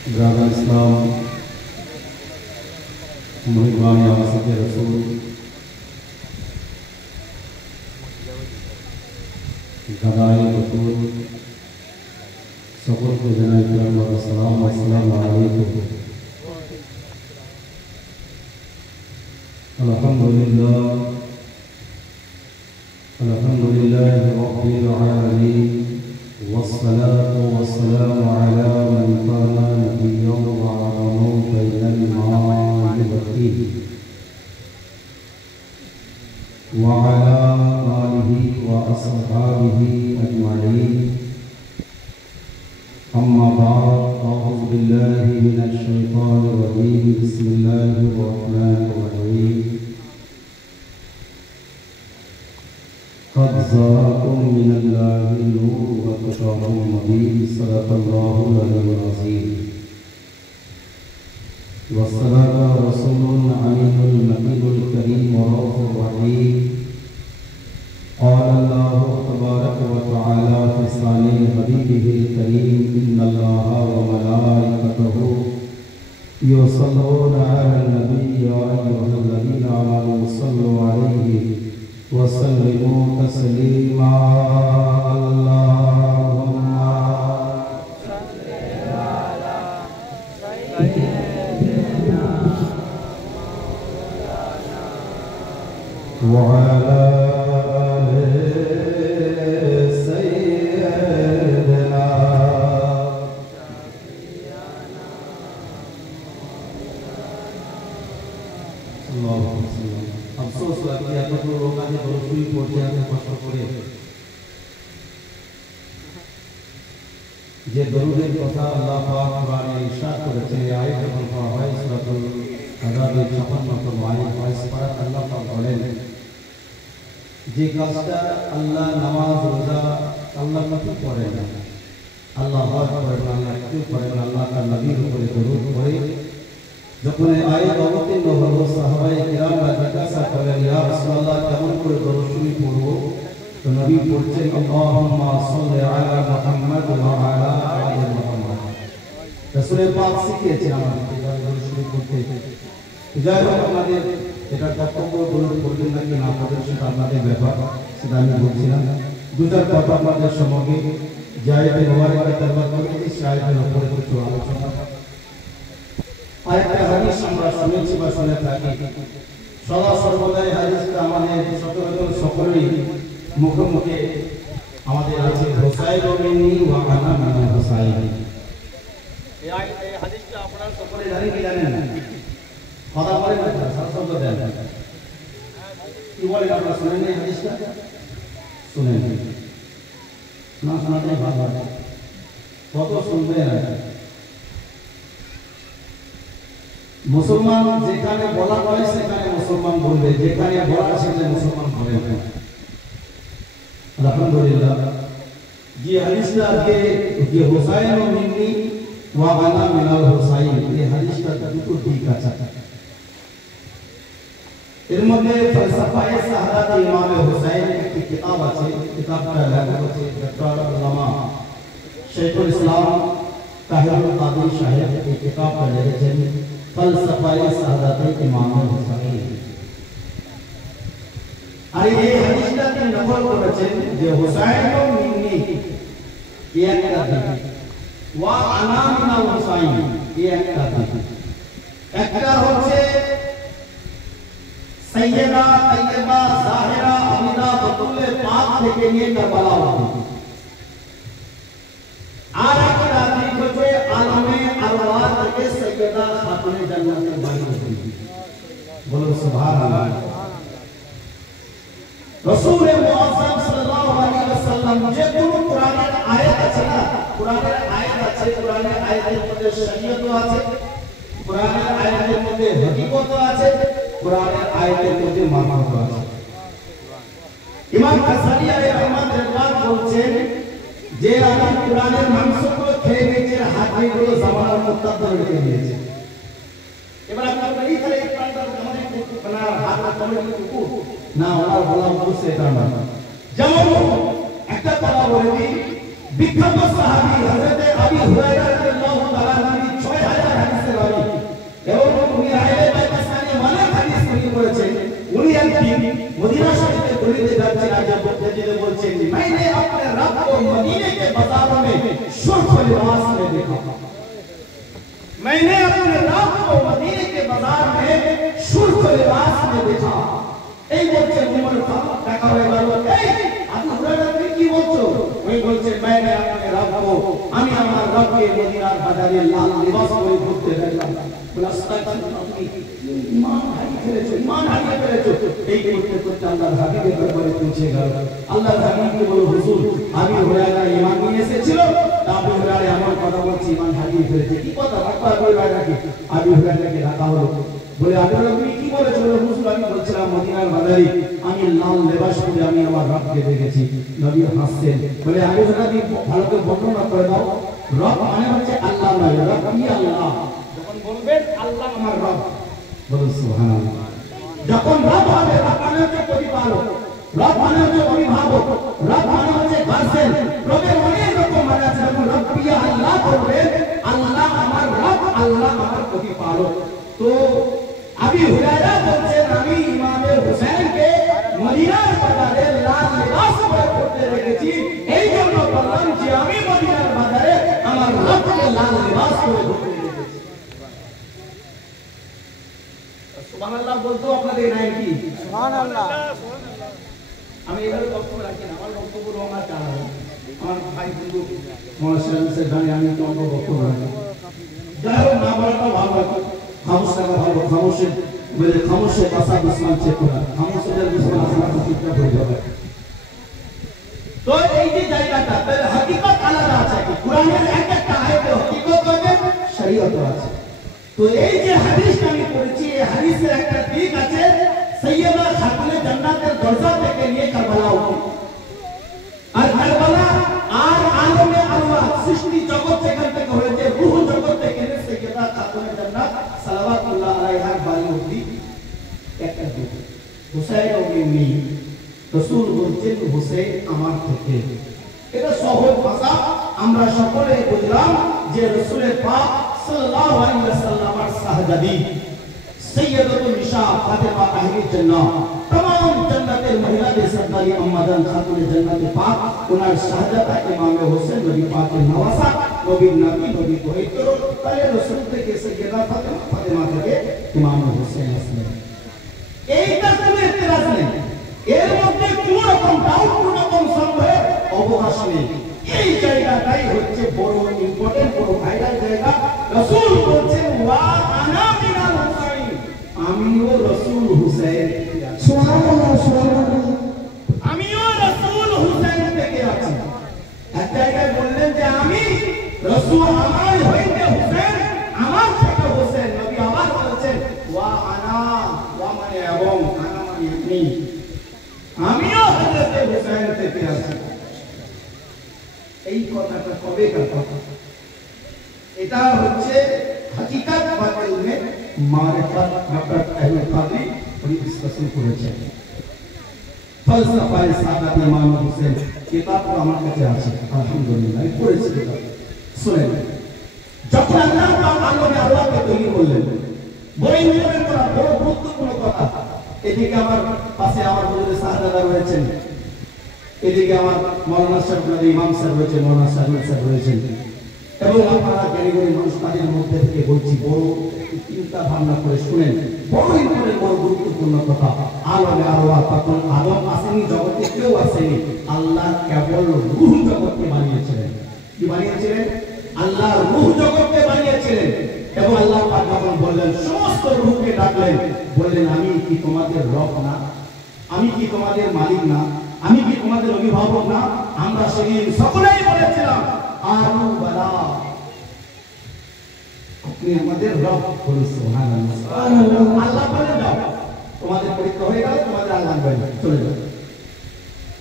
Brother इस्लाम मुहिबान आसिफ रसूल गदाई बतूर सबूत के जनाब करम व सलाम अस्सलामु अलैकुम अल्हम्दुलिल्लाह रब्बिल आलमीन वस्सलातु वस्सलामु अला मन काना नबिय्यन व आलमु बैनल मा'i वत्तीन व अला आलिहि व अस्हाबिहि अजमईन अम्मा बाद अऊज़ु बिल्लाहि मिनश शैतानिर रजीम बिस्मिल्लाहिर रहमानिर रहीम क़द ज़ाअकुम मिनल्लाहि नूरुन व किताबुम मुबीन सदक़ल्लाहुल अलीयुल अज़ीम वस्सलाका रसूलुन अमीनुल मकीनुल करीम व रऊफ़ुर रहीम क़ाल अल्लाहु तबारक व तआला फ़ी शानि हबीबिहिल करीम इन्नल्लाहा व मलाइकतहु युसल्लूना अलन नबी या अय्युहल्लज़ीना आमनू सल्लु अलैहि व सल्लिमू तस्लीमा अल्लाहुम्मा सल्लि अला सय्यिदिना मौलाना व अला अफसोस हुआ कि आप लोग आज रोशनी पहुंचे आते कष्ट करे যে দরুদের কথা আল্লাহ পাক কোরআনে ইরশাদ করেছেন আয়াত যখন পড়া হয় সূরাতুল আযাবের 56 নম্বর আয়াত 22 পারা আল্লাহ পাক বলেন যে কাজটা আল্লাহ নামাজ রোজা আল্লাহ কিছু করে না আল্লাহ হজ করে না আল্লাহ কিছু করে না আল্লাহ তার নবীর উপরে দরুদ পড়ে যখন আয়াত অবতীর্ণ হলো সাহাবায়ে কিরামরা জিজ্ঞাসা করলেন ইয়া রাসূলুল্লাহ কেমন করে দরুদ পড়ব তো নবী বলছেন আল্লাহুম্মা সাল্লি আলা মুহাম্মাদ ওয়া আলা আলি মুহাম্মাদ রাসূল পাক শিখিয়েছেন আমাদেরকে দরুদ পড়তে যাই হোক আমাদের এটা কর্তব্য দরুদ পড়বেন নাকি না পড়বেন সেটা আপনাদের ব্যাপার সেটা আমি বলছিলাম দুটার কথা আপনাদের সম্মুখে জায়েদে মুবারকে তেলাওয়াত করেছি সেই আয়াতের উপরে কিছু আলোচনা আরেকটা হাদিস আমরা শুনেছি বা শুনে থাকি সদা সর্বদাই হাদিসটা আমাদের সচরাচর সকলেই মুখে মুখে আমাদের আছে হুসাইন মিন্নি ওয়া আনা মিনাল হুসাইন এই হাদিসটা আপনারা সকলে জানেন কি জানেন না কথা বলেন না শব্দ দেন কি বলেন আপনারা শুনেন এই হাদিসটা শুনেন না শোনাতে ভালো লাগে কত শুনবেন মুসলমান যেখানে বলা হয় সেখানে মুসলমান বলবে যেখানে বলা সেখানে মুসলমান বলবে না আলহামদুলিল্লাহ যে হাদিসটা আজকে যে হুসাইন মিন্নি ওয়া আনা মিনাল হুসাইন এই হাদিসটা দুটো দিক আছে এর মধ্যে ফলসফায়ে সাহাদাত ইমাম হুসাইন একটি কিতাব আছে কিতাবটা লেখা হয়েছে ডক্টর উলামা শেখুল ইসলাম তাহিরুল কাদি সাহেব এই কিতাবটা লিখেছেন ফলসফায়ে সাহাদাত ইমাম হুসাইন আর এই হাদিসটাকে নকল করেছেন যে হুসাইন মিন্নি একটা দিক ওয়া আনা মিনাল হুসাইন একটা দিক একটা হচ্ছে सैयदा तैयबा जाहिरा हमीदा बतूले पाक থেকে নিয়ে কারবালা অবধি আর একটা দিক হচ্ছে আলমে আরওয়াহ থেকে সৈয়দা খাতুনে জান্নাতের বাড়ি অবধি বলুন সুবহানাল্লাহ রাসূল মুআজ্জম সাল্লাল্লাহু আলাইহি ওয়াসাল্লাম যে কোন কোরআনের আয়াত আছে না কোরআনের আয়াত আছে কোরআনের আয়াতের মধ্যে শরীয়ত আছে কোরআনের আয়াতের মধ্যে হকিকত আছে কোরআনের আয়াতের মধ্যে মানবত আছে ইমাম গাজ্জালী আলাইহিস রহমান বলছেন যে আমি কোরআনের মাংসগুলো খেয়ে গেছে হাড়িগুলো জামানার মুত্তাকিন রেখে দিয়েছে এবার আপনারা এই তাহলে কোরআনটা আমাদের বানা হাত কমে কুকু না ওনার বলা উদ্দেশ্য এটা না যেমন একটা কথা বলে দিই বিখ্যাত সাহাবী হযরত আবু হুরায়রা রাদিয়াল্লাহু তাআলা सुर्ख लिबास में देखा, मैंने अपने रब को मदीने के बाजार में सुर्ख लिबास में देखा। এই বলছে উমর টাকা হয়ে গেল, এই আবু হুরায়রা তুমি কি বলছো? ওই বলছে मैंने अपने रब को, আমি আমার রবকে মদিনার বাজারে লাল লিবাস পরে ঘুরতে দেখলাম। বলে আস্তাগফিরুল্লাহ, ঈমান হারিয়ে ফেলেছো। এই করতে করতে আল্লাহর হাবিবের দরবারে পৌঁছে গেল। আল্লাহর হাবিবকে বলে হুজুর আবু হুরায়রা ঈমান নিয়ে এসেছিল, আবু হুরায়রা এমন কথা বলছে ঈমান হারিয়ে ফেলেছে। কি কথা? আবু হুরায়রাকে রাখা হলো। বলে আবু হুরায়রা তুমি কি বলেছো? বলে হুজুর আমি বলছিলাম মদিনার বাজারে আমি লাল লেবাস পরে আমি আমার রবকে দেখেছি। নবী হাসছেন। বলে আবু হুরায়রা তুমি ভালো করে বর্ণনা করে দাও। রব মানে হচ্ছে আল্লাহ নয়, রব কি আল্লাহ। যখন বলবেন আল্লাহ আমার রব, বলুন সুবহানাল্লাহ। যখন রব হবে, রব মানে হচ্ছে প্রতিপালক, রব মানে হচ্ছে অভিভাবক, রব মানে হচ্ছে গার্জিয়ান। রবের অনেক রকম মানে আছে। যখন রব্বি আল্লাহ বলবেন, আল্লাহ আমার রব, আল্লাহ আমার প্রতিপালক। তো আবু হুরায়রা বলছেন আমি ইমামে হুসাইনকে মদিনার বাজারে লাল লিবাস পরে ঘুরতে দেখেছি। এই জন্য বললাম যে আমি মদিনার বাজারে আমার রবকে লাল লিবাস পরে ঘুরতে দেখেছি। সুবহানাল্লাহ বলতো আপনাদের নাই কি? সুবহানাল্লাহ। আমি এবারে বক্তব্য রাখি না, আমার বক্তব্য রঙা চালাবো। আমার ভাই বন্ধু মহাশয় জানি আমি তো অন্য বক্তব্য রাখি। যাই হোক, না বলাটা ভালো রাখো, খামোশ থাকা ভালো। খামোশে বলে খামোশে বাসা দুশ্মন চেক করা, খামোশে যার দুশ্মন আসলে চুপচাপ হয়ে যাবে। তো এই যে জায়গাটা তার হাকিকত আলাদা আছে। কুরআনের এক একটা আয়াতে হাকিকত আছে, শরীয়ত আছে। তো এই যে হাদিসটা আমি পড়েছি, এই হাদিসের একটা দিক আছে সৈয়দা খাতুনে জান্নাতের দরজা থেকে নিয়ে কারবালা অবধি। আর কারবালা আর আলমে আল্লাহ সৃষ্টি জগৎ সেখান থেকে হয়েছে, রূহ জগৎ থেকে সৈয়দা খাতুনে জান্নাত সালাওয়াতুল্লাহ আলাইহার বাড়ি অবধি একটা দিক। হুসাইন ওমনি রাসূল বলছেন হুসাইন আমার থেকে। এটা সহজ ভাষা, আমরা সকলে বুঝলাম যে রাসূলের পাক সাল্লাল্লাহু আলাইহি ওয়াসাল্লামের সাহাবী সৈয়দাতুন নিসা ফাতেমা আহলে জান্নাহ, तमाम জান্নাতের মহিলাদের সরদারি আম্মাজান খাতুনে জান্নাতে পাক, ওনার শাহাদাত ইমামে হোসেন নবী পাকের নওয়াসা, নবীর নবী, নবী পবিত্র, তাহলে রাসূল থেকে সৈয়দা ফাতেমা থেকে ইমাম হোসেন আসলেন। এইটা কোনো ইতিরাজ নেই, এর মধ্যে কোনো রকম ডাউট, কোনো রকম সন্দেহের অবকাশ নেই। এই জায়গাটাই হচ্ছে বড় ইম্পর্টেন্ট, বড় ভাইরাল জায়গা। রাসূল বলছেন ওয়া আনা মিনাল হুসাইন, আমিও রাসূল হুসাইন। সুবহানাল্লাহ, সুবহানাল্লাহ। আমিও রাসূল হুসাইন থেকে আছি। এক জায়গায় বললেন যে আমি রাসূল, আমার হইতে হুসাইন, আমার থেকে হুসাইন। নবী আবার বলেছেন ওয়া আনা, ওয়া মানে এবং, আনা মানে আমি, আমিও হযরত হুসাইন থেকে আছি। এই কথাটা কবেকার কথা? এটা হচ্ছে হাকিকত বাতিল মে মারিফাত। ডক্টর আহমদ কাদরি উনি ডিসকাশন করেছেন ফলসফায়ে সাদাত ইমাম হোসেন। কিতাবটা আমার কাছে আছে, আলহামদুলিল্লাহ আমি পড়েছি কিতাব। শুনেন, যখন আল্লাহ পাক আল্লাহকে তৈরি করলেন, বড় ইম্পর্টেন্ট কথা, বড় গুরুত্বপূর্ণ কথা। এদিকে আমার পাশে আমার হুজুর শাহজাদা রয়েছেন, এদিকে আমার মাওলানা সাহেব, ইমাম সাহেব রয়েছেন, মাওলানা সাহেব রয়েছেন, এবং আপনারা জ্ঞানীগুণী মানুষ, তাদের মধ্যে থেকে বলছি বড় চিন্তা ভাবনা করে শুনেন। বড় ইম্পর্টেন্ট, বড় গুরুত্বপূর্ণ কথা। আলমে আরওয়াহ, তখন আদম আসেনি, জগতে কেউ আসেনি, আল্লাহ কেবল রূহ জগৎকে বানিয়েছিলেন। কি বানিয়েছিলেন? আল্লাহ রূহ জগৎকে বানিয়েছিলেন। এবং আল্লাহ পাক যখন বললেন, সমস্ত রূহকে ডাকলেন, বললেন আমি কি তোমাদের রব না? আমি কি তোমাদের মালিক না? আমি কি তোমাদের অভিভাবক না? আমরা সেদিন সকলেই বলেছিলাম আনু বালা, আপনি আমাদের রব। বলুন সুবহানাল্লাহ, সুবহানাল্লাহ। আল্লাহ বলেন যাও, তোমাদের পরীক্ষা হয়ে গেল, তোমাদের আল্লাহ বলেন চলে যাও।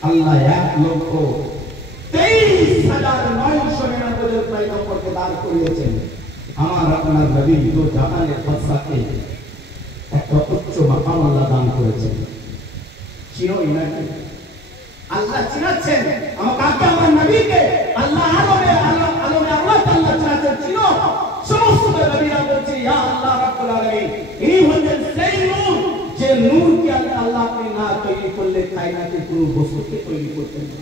আল্লাহ 1,23,999 পয়গম্বরকে দান করিয়েছেন। আমার আপনার নবী দো জাহানের বাদশাকে একটা উচ্চ মাকাম আল্লাহ দান করেছেন। চিনো ইনাকে আল্লাহ চিনাচ্ছেন, আমাকে আমার নবীকে আল্লাহ আলমে আল্লাহ তাআলা চিনাচ্ছেন। চিনো, সমস্ত নবীরা বলছে ইয়া আল্লাহ রাব্বুল আলামিন, ইনি হচ্ছেন সেই নূর, যে নূরকে আল্লাহ আপনি না তৈরি করলে কায়নাতের কোনো বস্তুকে তৈরি করতেন না।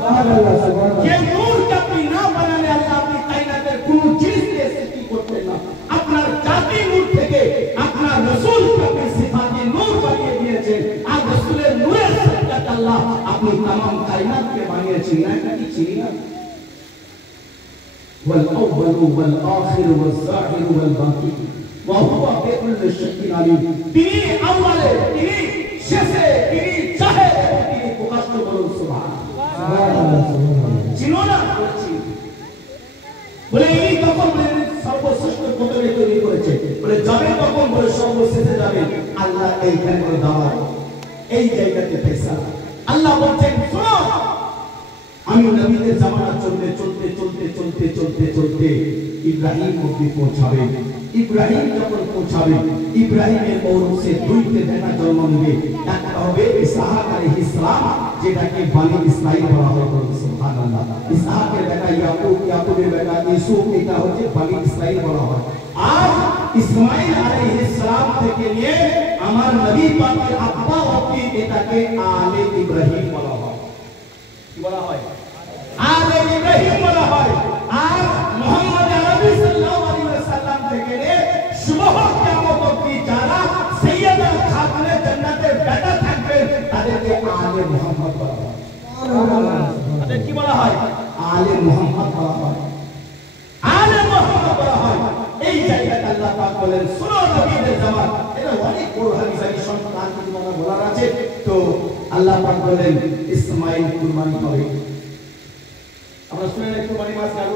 ये नूर के अपनी ना बनाने अल्लाह अपनी कायनातेर কোনো জিনিস দিয়ে সৃষ্টি করতেন না আপনার জাতি নূর থেকে আপনার রাসূল কে আপনি সিফাতে নূর বানিয়ে দিয়েছেন আর রাসূলের নূরের সাথে আল্লাহ আপনি तमाम কায়নাত কে বানিয়েছেন না কি ছিল না والأول والآخر والظاهر والباطن وهو بكل شيء عليم তিনি আউয়ালে তিনি শেষে তিনি চাহে তিনি প্রকাশ করুন সুবহানাল্লাহ চিনো না বলে এই তখন সর্বশ্রেষ্ঠ প্রথমে তৈরি করেছে বলে যাবে তখন বলে সর্বশেষে যাবে আল্লাহ এইখানে বলে দাওয়াত এই জায়গাতে পয়সা আল্লাহ বলছেন শোনো আমি নবীদের জামানা চলতে চলতে চলতে চলতে চলতে চলতে ইব্রাহিম অবধি পৌঁছাবে ইব্রাহিম যখন পৌঁছাবে ইব্রাহিমের ঔরসে দুইটা বেটা জন্ম নেবে একটা হবে ইসহাক আলাইহিস সালাম যেটাকে বনি ইসমাঈল বলা হয় সুবহানাল্লাহ ইসহাকের বেটা ইয়াকুব ইয়াকুবের বেটা ইউসুফ এটা হচ্ছে বনি ইসমাঈল বলা হয় আর ইসমাঈল আলাইহিস সালাম থেকে নিয়ে আমার নবী পাকের আব্বা অবধি এটাকে আলে ইব্রাহিম বলা হয় কি বলা হয় আলে ইব্রাহিম বলা হয় আর মুহাম্মদ আরবি সাল্লাল্লাহু আলাইহি ওয়াসাল্লাম থেকে নিয়ে সুবহ কিয়ামত অবধি যারা সাইয়্যিদা খাতুনে জান্নাতের বেটা থাকবেন তাদেরকে আলে মুহাম্মদ বলা হয় তাদের কি বলা হয় আলে মুহাম্মদ বলা হয় আলে মুহাম্মদ বলা হয় এই জায়গায় আল্লাহ পাক বলেন শুনো নবীদের জামান এটা অনেক বড় হাদিস আছে সন্তান কিছু কথা বলার আছে তো আল্লাহ পাক বলেন ইসমাঈল কুরবানি হবে আমরা শুনে কুরবানি মাস গেল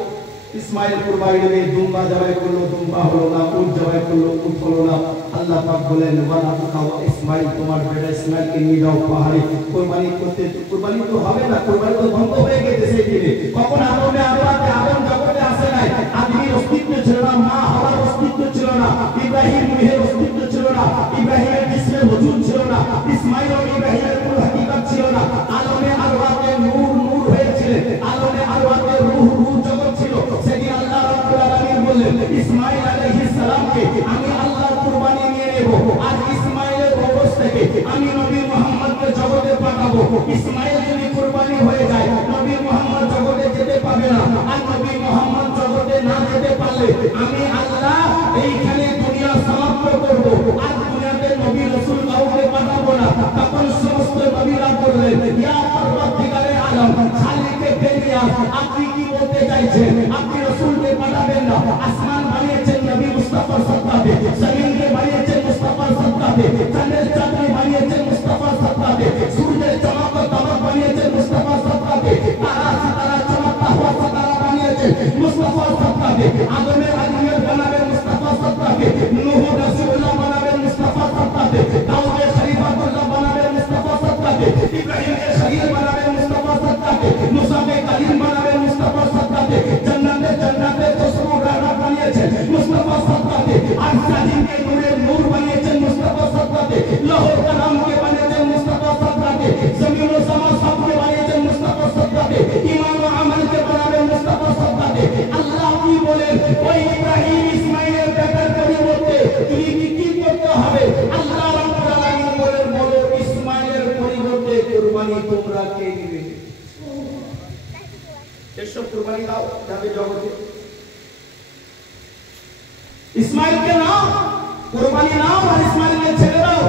ইসমাঈল কুরবানি দেবে দুম্বা জবাই করলো দুম্বা হলো না উট জবাই করলো উট হলো না আল্লাহ পাক বলেন ওয়ালা তাকাও ইসমাঈল তোমার বেটা ইসমাঈলকে নিয়ে যাও পাহাড়ে কুরবানি করতে কুরবানি তো হবে না কুরবানি তো বন্ধ হয়ে গেছে সেই দিনে কখন আদমে আল্লাহতে আদম জগতে আসে নাই আদমের অস্তিত্ব ছিল না মা হাওয়ার অস্তিত্ব ছিল না ইব্রাহিম রূহের অস্তিত্ব ছিল না ইব্রাহিমের জিসমের ওজুদ ছিল না ইসমাঈল ও ইব্রাহিমের কোনো হাকিকত ছিল না আলমে আরওয়াতে নূর নূর হয়েছিল আলমে আরওয়াতে রূহ রূহ জগৎ ছিল সেদিন আল্লাহ রাব্বুল আলামিন বললেন ইসমাঈল আলাইহিস সালামকে আমি আল্লাহ কুরবানি নিয়ে নেব আর ইসমাঈলের ওরস থেকে আমি নবী মুহাম্মদকে জগতে পাঠাবো ইসমাঈল যদি কুরবানি হয়ে যায় নবী মুহাম্মদ জগতে যেতে পারবে না আর নবী মুহাম্মদ জগতে না যেতে পারলে আমি আল্লাহ এইখানে দুনিয়া সমাপ্ত করব আর দুনিয়াতে নবী রাসূল কাউকে পাঠাবো না তখন সমস্ত নবীরা বললেন ইয়া পরবর্তীকারে আলম খালিকে বেরিয়া আপনি কি বলতে চাইছেন আপনি রাসূলকে পাঠাবেন না আসমান বানিয়েছেন নবী মুস্তাফার সাদকাতে জমিনকে বানিয়েছেন মুস্তাফার সাদকাতে চাঁদের চাঁদনি বানিয়েছেন মুস্তাফার সাদকাতে সূর্যের চমক দমক বানিয়েছেন মুস্তাফার সাদকাতে তারা সিতারা চমকতা হওয়া সিতারা বানিয়েছেন মুস্তাফার সাদকাতে আদমের বানাবেন মুস্তাফার সাদকাতে নূহ রাসূলুল্লাহ বানাবেন মুস্তাফার সাদকাতে দাউদের খলিফাতুল্লাহ বানাবেন মুস্তাফার সাদকাতে ইব্রাহিমের খলিল বানাবেন মুস্তাফার সাদকাতে মুসাকে কালিম বানাবেন মুস্তাফার সাদকাতে জান্নাতে খুশবু রাহত বানিয়েছেন মুস্তাফার সাদকাতে আর সাজিনকে নূরের নূর বানিয়েছেন মুস্তাফার সাদকাতে লাহোর কালামকে বানিয়েছেন মুস্তাফার সাদকাতে জমিন ও সামা সবকে বানিয়েছেন মুস্তাফার সাদকাতে ঈমান ও আমলকে বানাবেন মুস্তাফার সাদকাতে আল্লাহ কি বলেন ওই ইব্রাহিম ইসমাঈলের বেটার পরিবর্তে তুমি কি করতে হবে আল্লাহ রাব্বুল আলামিন বলেন বলো ইসমাঈলের পরিবর্তে কুরবানি তোমরা কে দিবে এসব কুরবানি দাও যাবে জগতে ইসমাঈলকে নাও কুরবানি নাও আর ইসমাঈলকে ছেড়ে দাও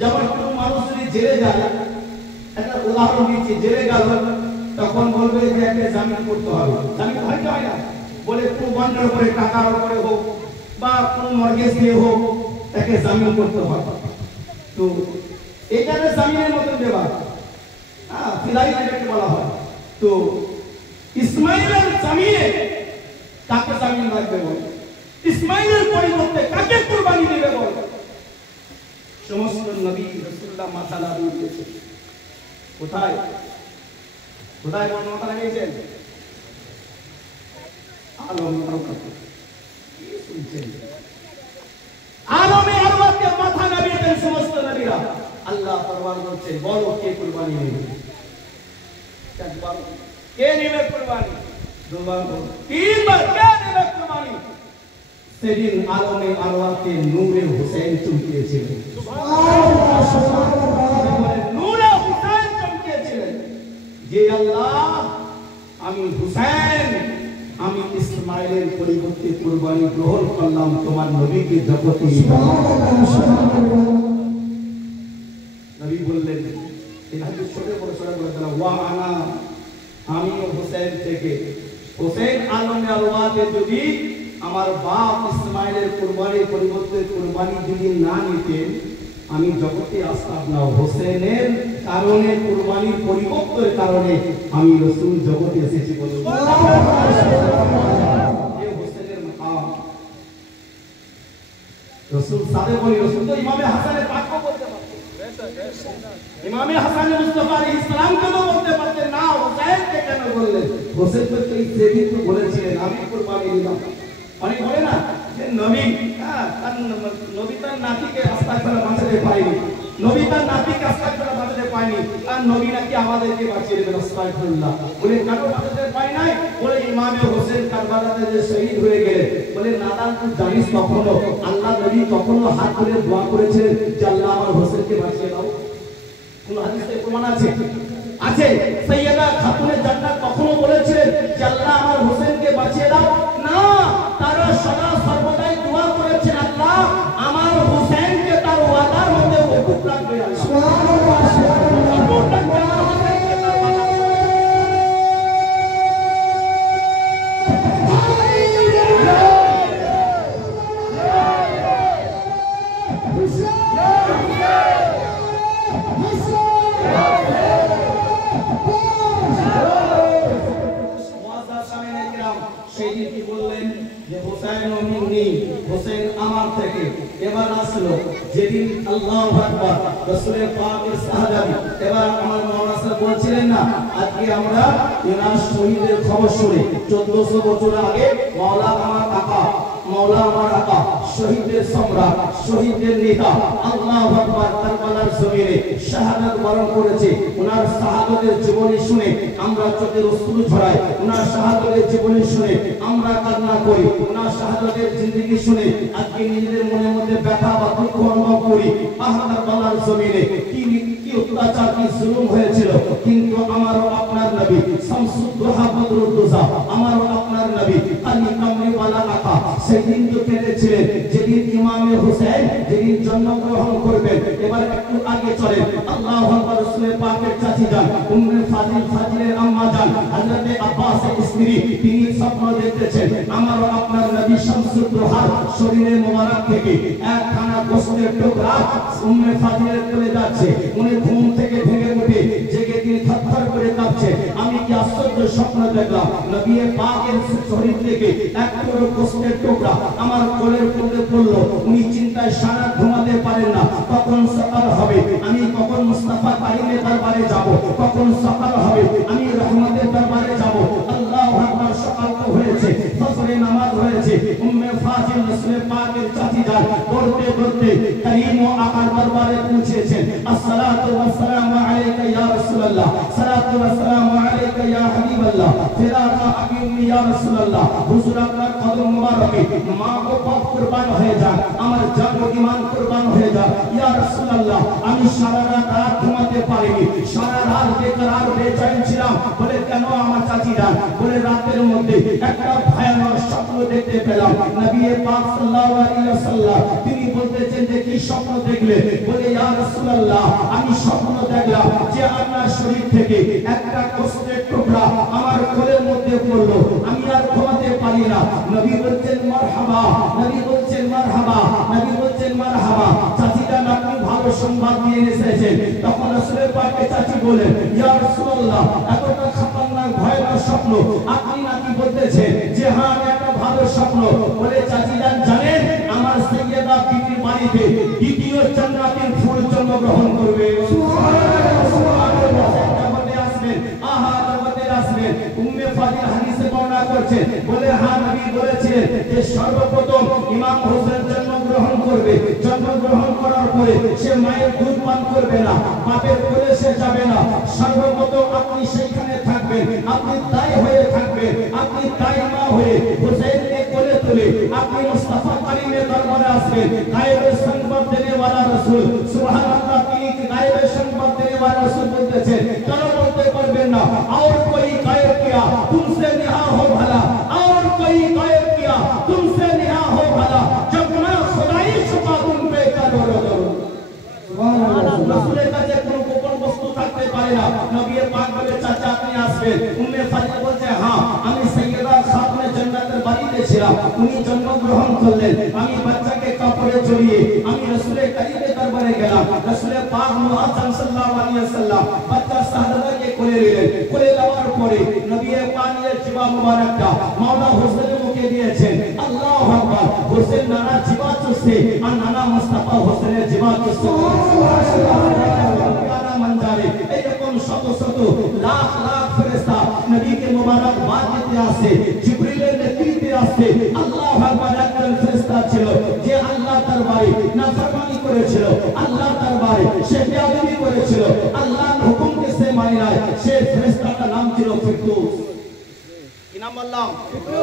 যেমন কোনো মানুষ যদি জেলে যায় একটা উদাহরণ দিচ্ছি জেলে গেল তখন বলবে যে একটা জামিন করতে হবে জামিন হয় কি হয় না বলে কোনো বন্ডের উপরে টাকার উপরে হোক বা কোনো মর্গেজ দিয়ে হোক তাকে জামিন করতে হয় তো এখানে জামিনের মতন দেওয়া ফিদাই যেটাকে বলা হয় তো ইসমাঈলের জামিনে কাকে জামিন রাখবে বল ইসমাঈলের পরিবর্তে কাকে কুরবানি দেবে বল সমস্ত নবী রাসূলুল্লাহ মাথা লাগিয়েছে কোথায় কোথায় মাথা লাগিয়েছেন আলমে আরওয়াতে কি শুনছেন আলমে আরওয়াতে মাথা লাগিয়েছেন সমস্ত নবীরা আল্লাহ ফরমান করছে বলো কে কুরবানি নেবে একবার কে নেবে কুরবানি দুবার তিনবার কে নেবে কুরবানি সেদিন আলমে আরওয়াতে নূরে হোসেন চমকিয়েছিলেন সুবহানাল্লাহ সুবহানাল্লাহ নূরে হোসেন চমকিয়েছিলেন যে আল্লাহ আমি হুসাইন আমি ইসমাইলের পরিবর্তে কুরবানি গ্রহণ করলাম তোমার নবীকে জগতে। নবী বললেন এই হাদিস ছোট করে বলে ওয়া আনা আমি হুসাইন থেকে হুসাইন আলমে আলওয়াতে যদি আমার বাপ ইসমাইলের কুরবানির পরিবর্তে কুরবানি যদি না নিতেন আমি জগতে আসতাম না। হোসেনের কারণে কুরবানির পরিবর্তনের কারণে আমি রাসূল জগতে এসেছি বলে এই হোসেনের মাকাম রাসূল সাদে বলি রাসূল তো ইমামে হাসানের পাক্য বলতে পারতেন, ইমামে হাসান মুস্তাফা আলাইহিস সালাম কেন বলতে পারতেন না, হোসেনকে কেন বললেন? হোসেন তো এই সেদিন তো বলেছিলেন আমি কুরবানি দিলাম। অনেক বলে না যে নবী নবী তার নাতিকে আস্তাগফিরুল্লাহ বাঁচাতে পারেনি, নবী তার নাতিকে আস্তাগফিরুল্লাহ বাঁচাতে পারেনি, আর নবী নাকি আমাদেরকে বাঁচিয়ে দেবেন আস্তাগফিরুল্লাহ বলে কেন বাঁচাতে পারে নাই? বলে ইমামে হোসেন কারবালাতে যে শহীদ হয়ে গেলেন, বলে নাদান তুই জানিস কখনো আল্লাহ নবী কখনো হাত ধরে দোয়া করেছিলেন যে আল্লাহ আমার হোসেনকে বাঁচিয়ে দাও? কোন হাদিসে প্রমাণ আছে? আছে। সাইয়্যিদা খাতুনে জান্নাত কখনো বলেছিলেন যে আল্লাহ আমার হোসেনকে বাঁচিয়ে দাও? না, তারা সদা সর্বদাই দোয়া করেছেন আল্লাহ আমার হোসেনকে তার ওয়াদার মধ্যে মকুব রাখবে। সুবহানাল্লাহ, সুবহানাল্লাহ। হোসেন আমার থেকে এবার আসলো যেদিন আল্লাহু আকবার রাসূলের পাকের সাহাবী এবার আমার মাওলানা সাহেব বলছিলেন না আজকে আমরা ইনাস শহীদের খবর শুনি 1400 বছর আগে মাওলা আমার আকা মাওলা আমার আকা শহীদের সম্রাট শহীদের নেতা আল্লাহু আকবার কারবালার জমিনে শাহাদাত বরণ করেছে। ওনার শাহাদাতের জীবনী শুনে আমরা চোখের অশ্রু ঝরাই, ওনার শাহাদাতের জীবনী শুনে আমরা কান্না করি, ওনার শাহাদাতের জিন্দেগি শুনে আজকে নিজেদের মনের মধ্যে ব্যথা বা দুঃখ অনুভব করি। কারবালার জমিনে কি অত্যাচার কি জুলুম হয়েছিল, কিন্তু আমারও আপনার নবী শামসুদ দুহা বদরুদ দুজা আমারও আপনার নবী আলী কামলিওয়ালা আকা সেদিন তো কেঁদেছিলেন যেদিন ইমামে হোসেন যেদিন জন্মগ্রহণ করবেন। এবার একটু আগে চলেন আল্লাহু আকবার রাসূলের পাকের চাচি যান উম্মে ফাজিলের আম্মা যান হযরতে আব্বাসের স্ত্রী তিনি স্বপ্ন দেখতেছেন আমারও আপনার নবী শামসুদ দুহা শরীরের মোবারক থেকে একখানা গোশতের টুকরা উম্মে ফাজিলের কোলে যাচ্ছে। উনি ঘুম থেকে ভেঙে উঠে জেগে তিনি থরথর করে কাঁপছে। আমি কি আশ্চর্য স্বপ্ন দেখলাম, নবী পাকের শরীর থেকে এক টুকরো গোশতের টুকরা আমার কোলের মধ্যে পড়লো। উনি চিন্তায় সারা ঘুমাতে পারেন না, কখন সকাল হবে, আমি কখন মুস্তাফা কারিমের দরবারে যাব, কখন সকাল হবে, আমি রহমতের দরবারে যাব। আল্লাহু আকবার, সকাল তো হয়েছে, ফজরের নামাজ হয়েছে। উম্মে ফাজিল রাসূলের পাকের চাচি যান পড়তে পড়তে করিম ও আকার দরবারে পৌঁছেছেন। আসসালাতু ওয়াসসালামু আলাইকা ইয়া রাসূলুল্লাহ, সালাতু ওয়াসসালামু আলাইকা ইয়া হাবিবাল্লাহ, ফিরাকা আবিউম্মি ইয়া রাসূলুল্লাহ। হুজুর আপনার কদম মোবারকে মা ও বাপ কুরবান হয়ে যান, আমার জান ও ঈমান কুরবান হয়ে যান ইয়া রাসূলুল্লাহ। আমি সারা রাত ঘুমাতে পারিনি, সারা রাত বেকরার বেচैन ছিলাম। বলে কেন আমার চাচি যান? বলে রাতের মধ্যে একটা ভয়ানক স্বপ্ন দেখতে পেলাম। নবী পাক সাল্লাল্লাহু আলাইহি ওয়াসাল্লাম তিনি বলতেছেন যে কি স্বপ্ন দেখলে? বলে ইয়া রাসূলুল্লাহ আমি স্বপ্ন দেখলাম যে আপনার শরীর থেকে একটা গোশতের টুকরা আমার কোলের মধ্যে পড়লো, আমি আর ঘুমাতে পারি না। নবী বলছেন মারহাবা, নবী বলছেন মারহাবা, নবী বলছেন মারহাবা। চাচি যান আপনি ভালো সংবাদ নিয়ে এসেছেন। তখন রাসূলের পাকের চাচি বলেন ইয়া রাসূলুল্লাহ এতটা খতরনাক ভয়ানক স্বপ্ন আপনি নাকি বলতেছেন যে হ্যাঁ একটা ভালো স্বপ্ন? বলে চাচি যান জানেন আমার সাইয়্যিদা বিবির বাড়িতে দ্বিতীয় জান্নাতের ফুল জন্মগ্রহণ করবে। সুবহানাল্লাহ, সুবহানাল্লাহ। জগতে আসবেন, আহা জগতে আসবেন। উম্মে ফাজিল হাদিসে বর্ণনা করছেন, বলে হ্যাঁ নবী বলেছিলেন যে সর্বপ্রথম ইমাম হোসেন জন্মগ্রহণ করবে। জন্মগ্রহণ করার পরে সে মায়ের দুধ পান করবে না, বাপের কোলে সে যাবে না। সর্বপ্রথম আপনি সেইখানে থাকবেন, আপনি তাই হয়ে থাকবেন, আপনি তাই মা হয়ে হোসেনকে কোলে তুলে আপনি মুস্তাফা কারিমের দরবারে আসবেন। গায়েবের সংবাদ দেনে ওয়ালা রাসূল, সুবহানাল্লাহ, তিনি গায়েবের সংবাদ দেনে ওয়ালা রাসূল বলতেছেন। কেন বলতে পারবেন না? किया और कोई गायब किया तुमसे निहा हो भला और कोई गायब किया तुमसे निहा हो भला जब मैं खुदाई छुपा तुम पे करो रसूलेर কাছে কোনো গোপন বস্তু থাকতে পারে না নবী পাক বলে চাচা আপনি আসবেন উম্মে ফাতিমা বলছে হ্যাঁ আমি সাইয়্যিদা খাতুনে জান্নাতের বাড়িতে ছিলাম উনি জন্মগ্রহণ করলেন আমি বাচ্চাকে কাপড়ে জড়িয়ে আমি রাসূলের কারিমের দরবারে গেলাম রাসূলের পাক মুআজ্জম সাল্লাল্লাহু আলাইহি ওয়াসাল্লাম বাচ্চা শাহজাদাকে কোলে নিলেন কোলে নেওয়ার পরে নবী পাকের জিবা মুবারকটা মাওলা হোসেনের মুখে দিয়েছেন আল্লাহু আকবার হোসেন নানা জিবা চুষছে আর নানা মুস্তাফা হোসেনের জিবা চুষছে সুবহানাল্লাহ মঞ্জারে এরকম শত শত লাখ লাখ ফেরেশতা নবীকে মুবারকবাদ দিতে আসে জিবরিলের নেতৃত্বে আসে আল্লাহু আকবার একজন ফেরেশতা ছিল যে আল্লাহর দরবারে নাফরমানি করেছিল আল্লাহর দরবারে সে বেয়াদবি করেছিল আল্লাহর হুকুমকে সে মানে না সে ফেরেশতার নাম ছিল ফিরদৌস কি নাম বললাম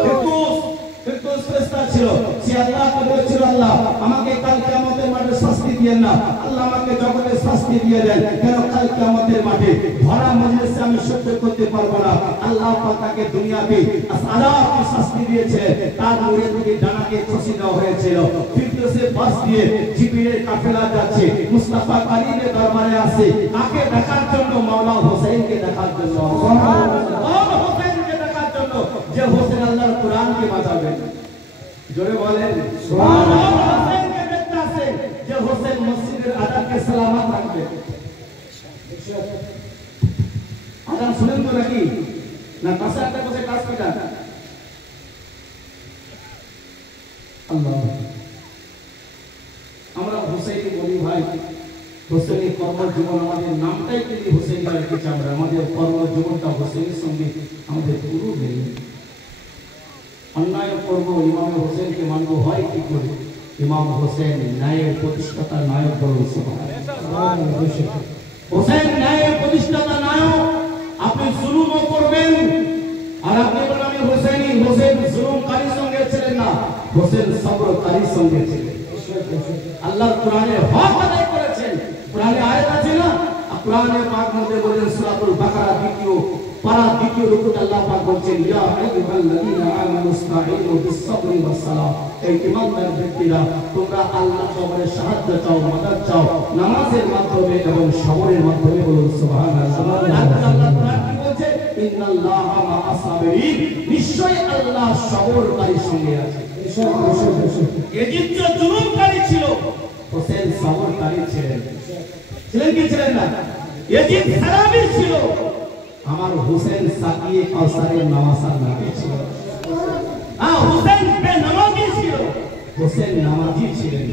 ফিরদৌস ফিরদৌস ফেরেশতা ছিল সে আল্লাহকে বলেছিল আল্লাহ আমাকে কাল কিয়ামতের মাঠে শাস্তি দিয়েন না আল্লাহ আমাকে জগতে শাস্তি দিয়ে দেন কেন কাল কিয়ামতের মাঠে ভরা মজলিসে আমি সহ্য করতে পারবো না আল্লাহ পাক তাকে দুনিয়াতে আযাবকে শাস্তি দিয়েছিলেন তার নূরের দিকে ডানাকে খসি দেওয়া হয়েছিল ফিরদৌসের পাশ দিয়ে জিবরিলের কাফেলা যাচ্ছে মুস্তাফা কারীমের দরবারে আসে কাকে দেখার জন্য মাওলা হোসেনকে দেখার জন্য সুবহানাল্লাহ হোসেনকে দেখার জন্য যে হোসেন আল্লাহর কোরআনকে বাঁচাবে জোরে বলেন সুবহানাল্লাহ হোসেনকে দেখতে আসে যে হোসেন মসজিদের আযানকে সালামত রাখবে আযান শুনেন তো নাকি না কাসাতে বসে কাজ করেন আল্লাহ আমরা হোসেনকে বলি ভাই হোসেনের কর্মজীবন আমাদের নামটাই যদি হোসেনি রেখেছি আমরা আমাদের কর্মজীবনটা হোসেনের সঙ্গে আমাদের পুরো নেই अन्याय করব ইমাম হোসেনকে মানব হয় কি করে ইমাম হোসেন ন্যায়ের প্রতিষ্ঠাতা নায়ক বলুন সুবহানাল্লাহ হোসেন ন্যায়ের প্রতিষ্ঠাতা নায়ক আপনি জুলুমও করবেন আর আপনি বলেন আমি হোসেনি হোসেন জুলুমকারীর সঙ্গে ছিলেন না হোসেন সবরকারীর সঙ্গে ছিলেন আল্লাহর কোরআনে হক আদায় করেছেন কোরআনে আয়াত আছে না কোরআনে পাক মধ্যে বলেন সূরাতুল বাকারা দ্বিতীয় রুকুতে আল্লাহ পাক বলেন ইয়া আইয়ুহাল্লাযীনা আমানু ইসতাঈনু বিস-সাবরি ওয়াস-সালাহ এই ঈমানদার ব্যক্তিরা তোমরা আল্লাহর দরবারে সাহায্য চাও মদদ চাও নামাজের মাধ্যমে এবং সবরের মাধ্যমে বলুন সুবহানাল্লাহ আল্লাহ কোরআন কি বলছে ইন্নাল্লাহা মা'আস-সাবিরিন নিশ্চয়ই আল্লাহ সবরকারীর সঙ্গে আছে এজিদ যে জুলুমকারী ছিল হোসেন সবরকারী ছিলেন কি ছিলেন না এজিদ হারামি ছিল আমার হোসেন সাকিয়ে কাউসারের নওয়াসার নবী ছিল হোসেন বেনামাজি ছিল হোসেন নামাজি ছিলেন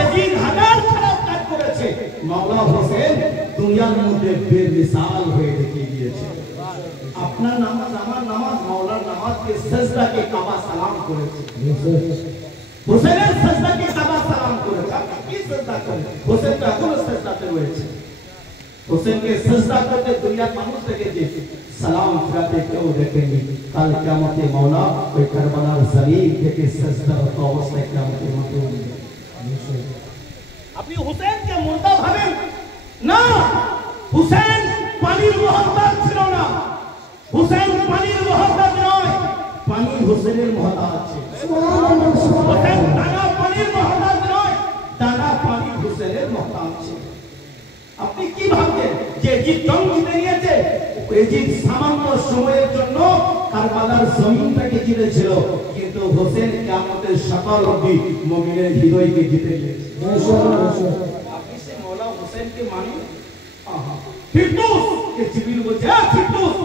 এজিদ হাজার খারাপ কাজ করেছে মাওলা হোসেন দুনিয়ার মধ্যে বেমিসাল হয়ে দেখিয়ে দিয়েছে আপনার নামাজ আমার নামাজ মাওলার নামাজকে সিজদাকে কাবা সালাম করেছে হোসেনের সিজদাকে কাবা সালাম করেছে আপনি কি সিজদা করেন হোসেন তো এখনো সিজদাতে রয়েছে হোসেনকে সিজদা করতে দুনিয়ার মানুষ দেখেছে সালাম ফিরাতে কেউ দেখেনি কাল কিয়ামতে মাওলা ওই কারবালার জমিন থেকে সিজদারত অবস্থায় কিয়ামতের মাঠে উঠবে আপনি হোসেনকে মুর্দা ভাবেন না হোসেন পানির মহতাজ ছিল না হোসেন পানির মহতাজ নয় পানি হোসেনের মহতাজ আছে সুবহানাল্লাহ হোসেন দানা পানির মহতাজ নয় দানা পানি হোসেনের মহতাজ আছে আপনি কি ভাবছেন যে এজিদ জং জিতে নিয়েছে এজিদ সামান্য সময়ের জন্য কারবালার জমিনটাকে জিতেছিল কিন্তু হোসেন কিয়ামতের সকাল অবধি মুমিনের হৃদয়কে জিতে নিয়েছে আপনি সে মওলা হোসেনকে মানেন ফিরদৌস কে জিবরিল বলছে ফিরদৌস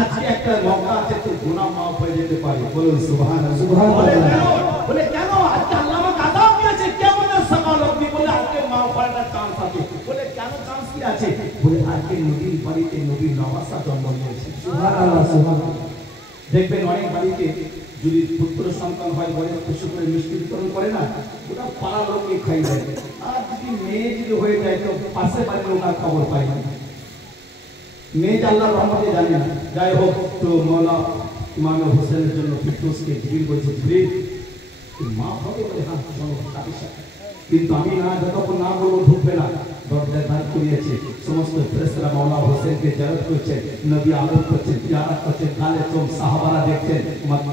আজকে একটা মওকা আছে তো গুনাহ মাফ হয়ে যেতে পারে বলুন সুবহানাল্লাহ সুবহানাল্লাহ বলে কেন আজকে আল্লাহ আমাকে আযাব দিয়েছে কিয়ামতের সকাল অবধি বলে আজকে মাফ করার চান্স আছে বলে কেন চান্স কি আছে বলে আজকে নবীর বাড়িতে নবীর নওয়াসা জন্ম নিয়েছে সুবহানাল্লাহ সুবহানাল্লাহ দেখবেন অনেক বাড়িতে যদি পুত্র সন্তান হয় বলে খুশি করে মিষ্টি বিতরণ করে না ওটা পাড়া লোককে খাই দেয় আর যদি মেয়ে যদি হয়ে যায় তো পাশে বাড়ির লোক আর খবর পায় না মেয়ে আল্লাহর রহমতে জানে না যাই হোক তো মওলা ইমাম হোসেনের জন্য ফিরদৌসকে জিবরিল বলছে জিবরিল মা হবে বলে হ্যাঁ চলো সাথে সাথে কিন্তু আমি না যতক্ষণ না বলবো ঢুকবে না। দরজায় দাঁড় করিয়েছে, সমস্ত ফেরেশতারা মাওলা হোসেনকে জিয়ারত করছেন, নবী আদর করছেন, জিয়ারত করছেন, গালে চোম সাহাবারা দেখছেন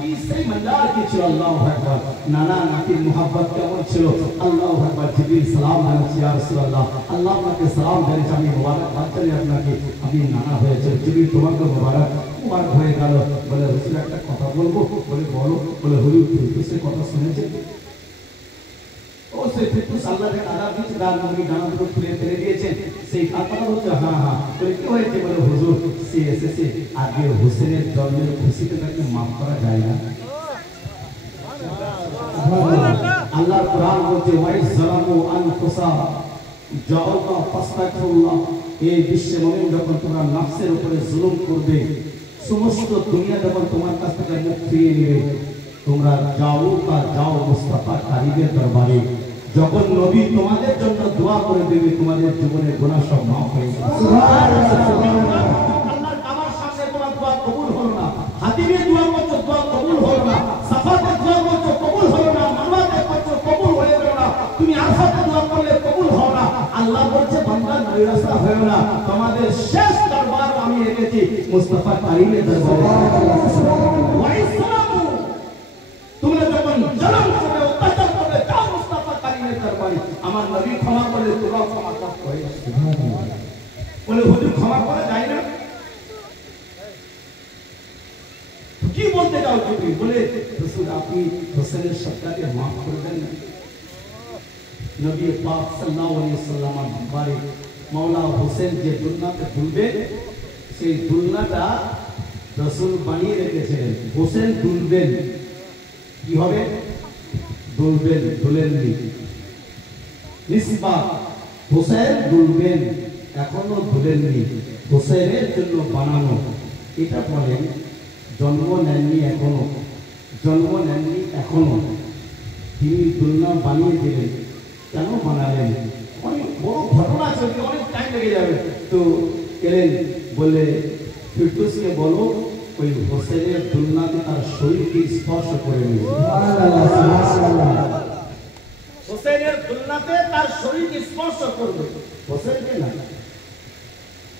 কি সেই মজার কি ছিল। আল্লাহু আকবার। নানা নাতির মুহাব্বত কেমন ছিল। আল্লাহু আকবার। জিবরিল সালাম জানাচ্ছি, ইয়া রাসূলুল্লাহ আল্লাহ আপনাকে সালাম জানাচ্ছি, আমি মোবারকবাদ জানাই আপনাকে, আপনি নানা হয়েছে। জিবরিল তোমাকে মোবারক হয়ে গেল। বলে হুজুর একটা কথা বলবো। বলে বলো। বলে হুজুর সে কথা শুনেছেন? ও সে ফিরদৌস আল্লাহকে আযাব দিয়েছে, তার নবী ডানাগুলো খুলে ফেলে দিয়েছেন, সেই কথা হচ্ছে। হ্যাঁ হ্যাঁ। বলে কি হয়েছে? বলে হুজুর সে এসেছে, আগে হোসেনের জন্মের খুশিতে তাকে মাফ করা যায় না। আল্লাহর কোরআন বলছে ওয়াইজ জালামু আনফুসা জাউকা ফাস্তাগফিরুল্লাহ। এই বিশ্বে মুমিন যখন তোমরা নফসের উপরে জুলুম করবে, সমস্ত দুনিয়া যখন তোমার কাছ থেকে মুখ ফিরিয়ে নেবে, তোমরা যাও মুস্তাফা কারীমের দরবারে। যখন নবী তোমাদের জন্য দোয়া করে দেবে, তোমাদের জীবনের গুনাহ সব মাফ হয়ে যাবে। সুবহানাল্লাহ। আল্লাহর কাবার সামনে তোমার দোয়া কবুল হলো না, হাতিমের দোয়া করছো দোয়া কবুল হলো না, সাফাতে দোয়া করছো কবুল হলো না, মারওয়াতে করছো কবুল হয়ে গেল না, তুমি আরফাতে দোয়া করলে কবুল হলো না। আল্লাহ বলছে বান্দা নৈরাশা হয়ো না, তোমাদের শেষ দরবার আমি রেখেছি মুস্তাফা কারীমের দরবারে। ওয়াইসলামু তোমরা যখন জলম করবে, অত্যাচার করবে, যাও মুস্তাফা কারীমের দরবারে। আমার নবী ক্ষমা করলে তোমরাও ক্ষমা করবে। বলে হুজুর ক্ষমা করা যায় না? কি বলতে চাও তুমি? বলে রাসূল আপনি হোসেনের সত্তাকে মাফ করে দেন না। নবী পাক সাল্লাল্লাহু আলাইহি ওয়াসাল্লাম বারে মাওলা হোসেন যে দুলনাতে দুলবে, সেই দুলনাটা রাসূল বানিয়ে রেখেছিলেন। হোসেন দুলবেন, কি হবে? দুলবেন, দুলেননি। নিসবাত হোসেন দুলবেন, এখনো দুলেননি, হোসেনের জন্য বানানো। এটা বলেন জন্ম নেননি এখনো, জন্ম নেননি এখনো, তিনি দুলনা বানিয়ে দিলেন। কেন বানালেন? অনেক বড় ঘটনা আছে, অনেক টাইম লেগে যাবে। তো এলেন, বলে ফিরদৌসকে বলো ওই হোসেনের দুলনাতে তার শরীরকে স্পর্শ করে নিয়ে। হোসেনের দুলনাতে তার শরীরকে স্পর্শ করবে, হোসেনকে না।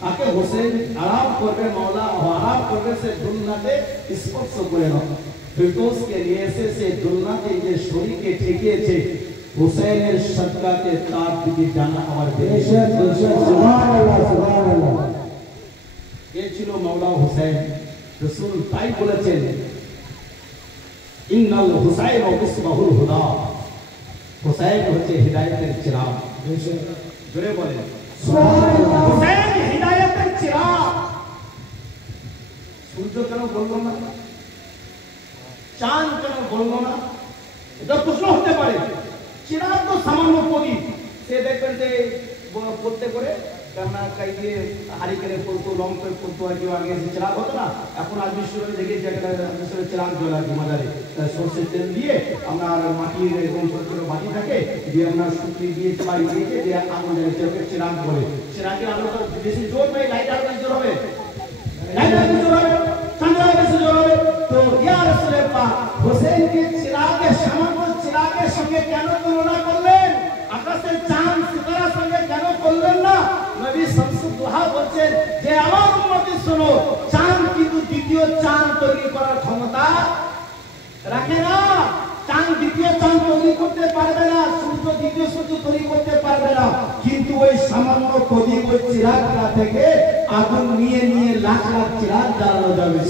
আকে হোসেন আরাম করবে, মাওলা আরাম করবে, সে দুলনাতে স্পর্শ করে নাও। ফিরদৌসকে নিয়ে এসে সে দুলনাতে যে শরীরকে ঠেকিয়েছে, হোসেনের সদকাতে তার দিকে জানা আমার বেশে। সুবহানাল্লাহ সুবহানাল্লাহ। কে ছিল মাওলা হোসেন? রাসূল তাই বলেছেন ইন্নাল হুসাইন মিসবাহুল হুদা। হোসেন হচ্ছে হিদায়াতের চিরাগ। জোরে বলেন সুবহানাল্লাহ। হোসেন হিদায়াতের চিরাগ। সূর্য কেন বলবো না? চাঁদ কেন বলবো না? এটা প্রশ্ন হতে পারে। চিরাগ তো সামান্য প্রদীপ, সে দেখবেন যে পড়তে করে কেমন কাই দিয়ে হারিকেনে পড়তো, লম্পে পড়তো, আর কেউ আগে চিরাগ হতো না। এখন আজমিশ্বরে দেখেছি একটা চিরাগ জ্বলা মাজারে, সর্ষের তেল দিয়ে আপনার মাটির এরকম ছোট ছোট বাটি থাকে, দিয়ে আপনার শুকনি দিয়ে বাড়ি দিয়েছে, দিয়ে আগুন জ্বালিয়ে চিরাগ বলে। চিরাগের আলো তো বেশি জোর নেই, লাইট আলো বেশি জোর হবে, লাইট আলো বেশি জোর হবে, চাঁদ আলো বেশি জোর হবে। তো ইয়া রাসূলুল্লাহ হোসেনকে চিরাগের সামান্য চিরাগের সঙ্গে কেন তুলনা করলেন? আকাশের চাঁদ সিতারার সঙ্গে কেন করলেন না? নবী শামসুদ দুহা বলছেন যে আমার উম্মতি শোনো, চাঁদ কিন্তু দ্বিতীয় চাঁদ তৈরি করার ক্ষমতা রাখে না। চাঁদ দ্বিতীয় চাঁদ তৈরি করতে পারবে না, সূর্য দ্বিতীয় সূর্য তৈরি করতে পারবে না। কিন্তু ওই সামান্য প্রদীপ, ওই চিরাগটা থেকে আগুন নিয়ে নিয়ে লাখ লাখ চিরাগ জ্বালানো যাবে।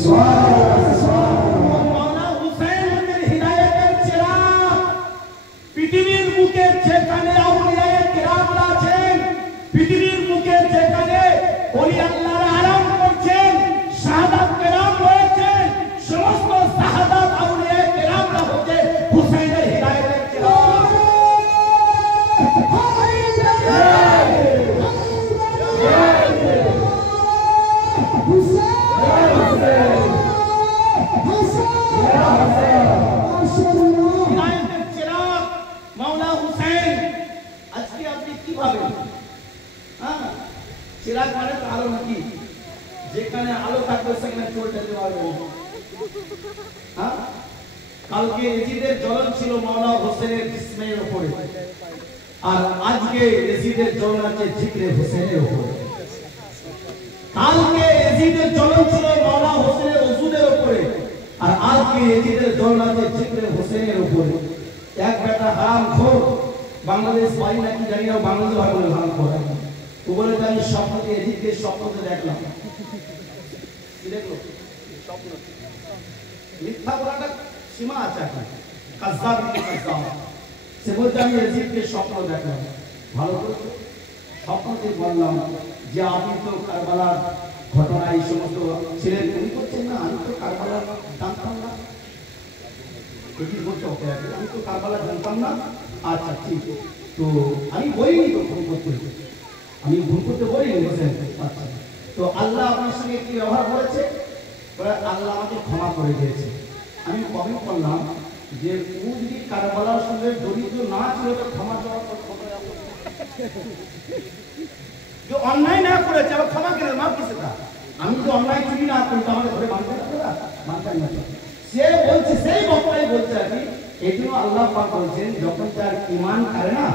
মাওলা হোসেন হচ্ছেন হিদায়াতের চিরাগ। পৃথিবীর বুকে যেখানে আউলিয়ায়ে কিরামরা আছেন, পৃথিবীর বুকে যেখানে ওলি আল্লাহরা আরাম করছেন, শাহাদাত কিরাম রয়েছেন, সমস্ত শাহাদাত আউলিয়ায়ে কিরামরা হচ্ছে হোসেনের হিদায়াতের চিরাগ। হিদায়াতের চিরাগ মাওলা হোসেন। আজকে আপনি কি ভাবেন? হ্যাঁ, চিরাগ মানে তো আলো নাকি? যেখানে আলো থাকবে সেখানে চোর যেতে পারবে না। হ্যাঁ, কালকে এজিদের জ্বলন ছিল মাওলা হোসেনের জিসমের উপরে। আর আজকে এজিদের জ্বলন আছে জিকরে হোসেনের উপরে, কালকে এজিদের জ্বলন ছিল মাওলা হোসেনের ওজুদের উপরে, আর আজকে এজিদের জ্বলন আছে জিকরে হোসেনের উপরে। এক বেটা হারামখোর বাংলাদেশ বাড়ি নাকি জানি না, বাংলাদেশ ভাই বলে হারামখোর, ও বলে যে আমি স্বপ্নতে এজিদের স্বপ্নতে দেখলাম। কি দেখলো? স্বপ্ন। মিথ্যা বলাটা সীমা আছে এখন, কাজ্জাব কাজ্জাব। সে বলতে আমি এজিদকে স্বপ্ন দেখলাম। ভালো করেছে, স্বপ্নতে বললাম যে আপনি তো কারবালার ঘটনা এই সমস্ত ছিলেন, উনি করছেন না আমি তো কারবালার জানতাম না। এটি বলছে ওকে, আমি তো কারবালার জানতাম না। আচ্ছা ঠিক, তো আমি বলিনি তো ভুল করতে, আমি ভুল করতে বলিনি বলছেন। আচ্ছা, তো আল্লাহ আপনার সঙ্গে কি ব্যবহার করেছে? আল্লাহ আমাকে ক্ষমা করে দিয়েছে। আমি কমেন্ট করলাম যে ও যদি কারবালার সঙ্গে জড়িত না ছিল তো ক্ষমা চাওয়ার পর যে অন্যায় না করেছে আবার ক্ষমা করে মাফ কিসে তা? আমি যদি অন্যায় চুরি না করি তো আমাদের ঘরে মানতে না, মানতে না। সে বলছে, সেই বক্তাই বলছে আর কি, এই জন্য আল্লাহ পাক বলছেন যখন তার ঈমান করে না,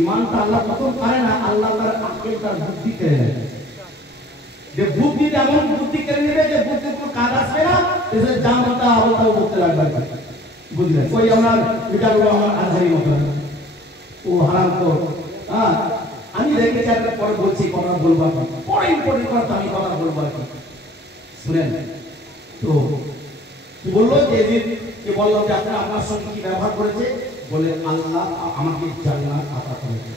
ঈমানটা আল্লাহ তখন করে না, আল্লাহ তার আকল তার বুদ্ধি কেড়ে নেবে। যে বুদ্ধি এমন বুদ্ধি কেড়ে নেবে যে বুদ্ধির কোনো কাজ আসবে না, এসে যা মতো আবতাও করতে লাগবে। বুঝলেন? ওই আমার মিটারুল রহমান আজহারি মতো ও হারামখোর। হ্যাঁ, আমি দেখেছি, একটা পরে বলছি, কথা বলবো, পরে ইম্পর্টেন্ট কথা আমি কথা বলবো আর কি, শুনেন। তো কি বললো যে কে বললো যে আপনি আপনার সঙ্গে কি ব্যবহার করেছে? বলে আল্লাহ আমাকে জান্নাত আতা করেছে।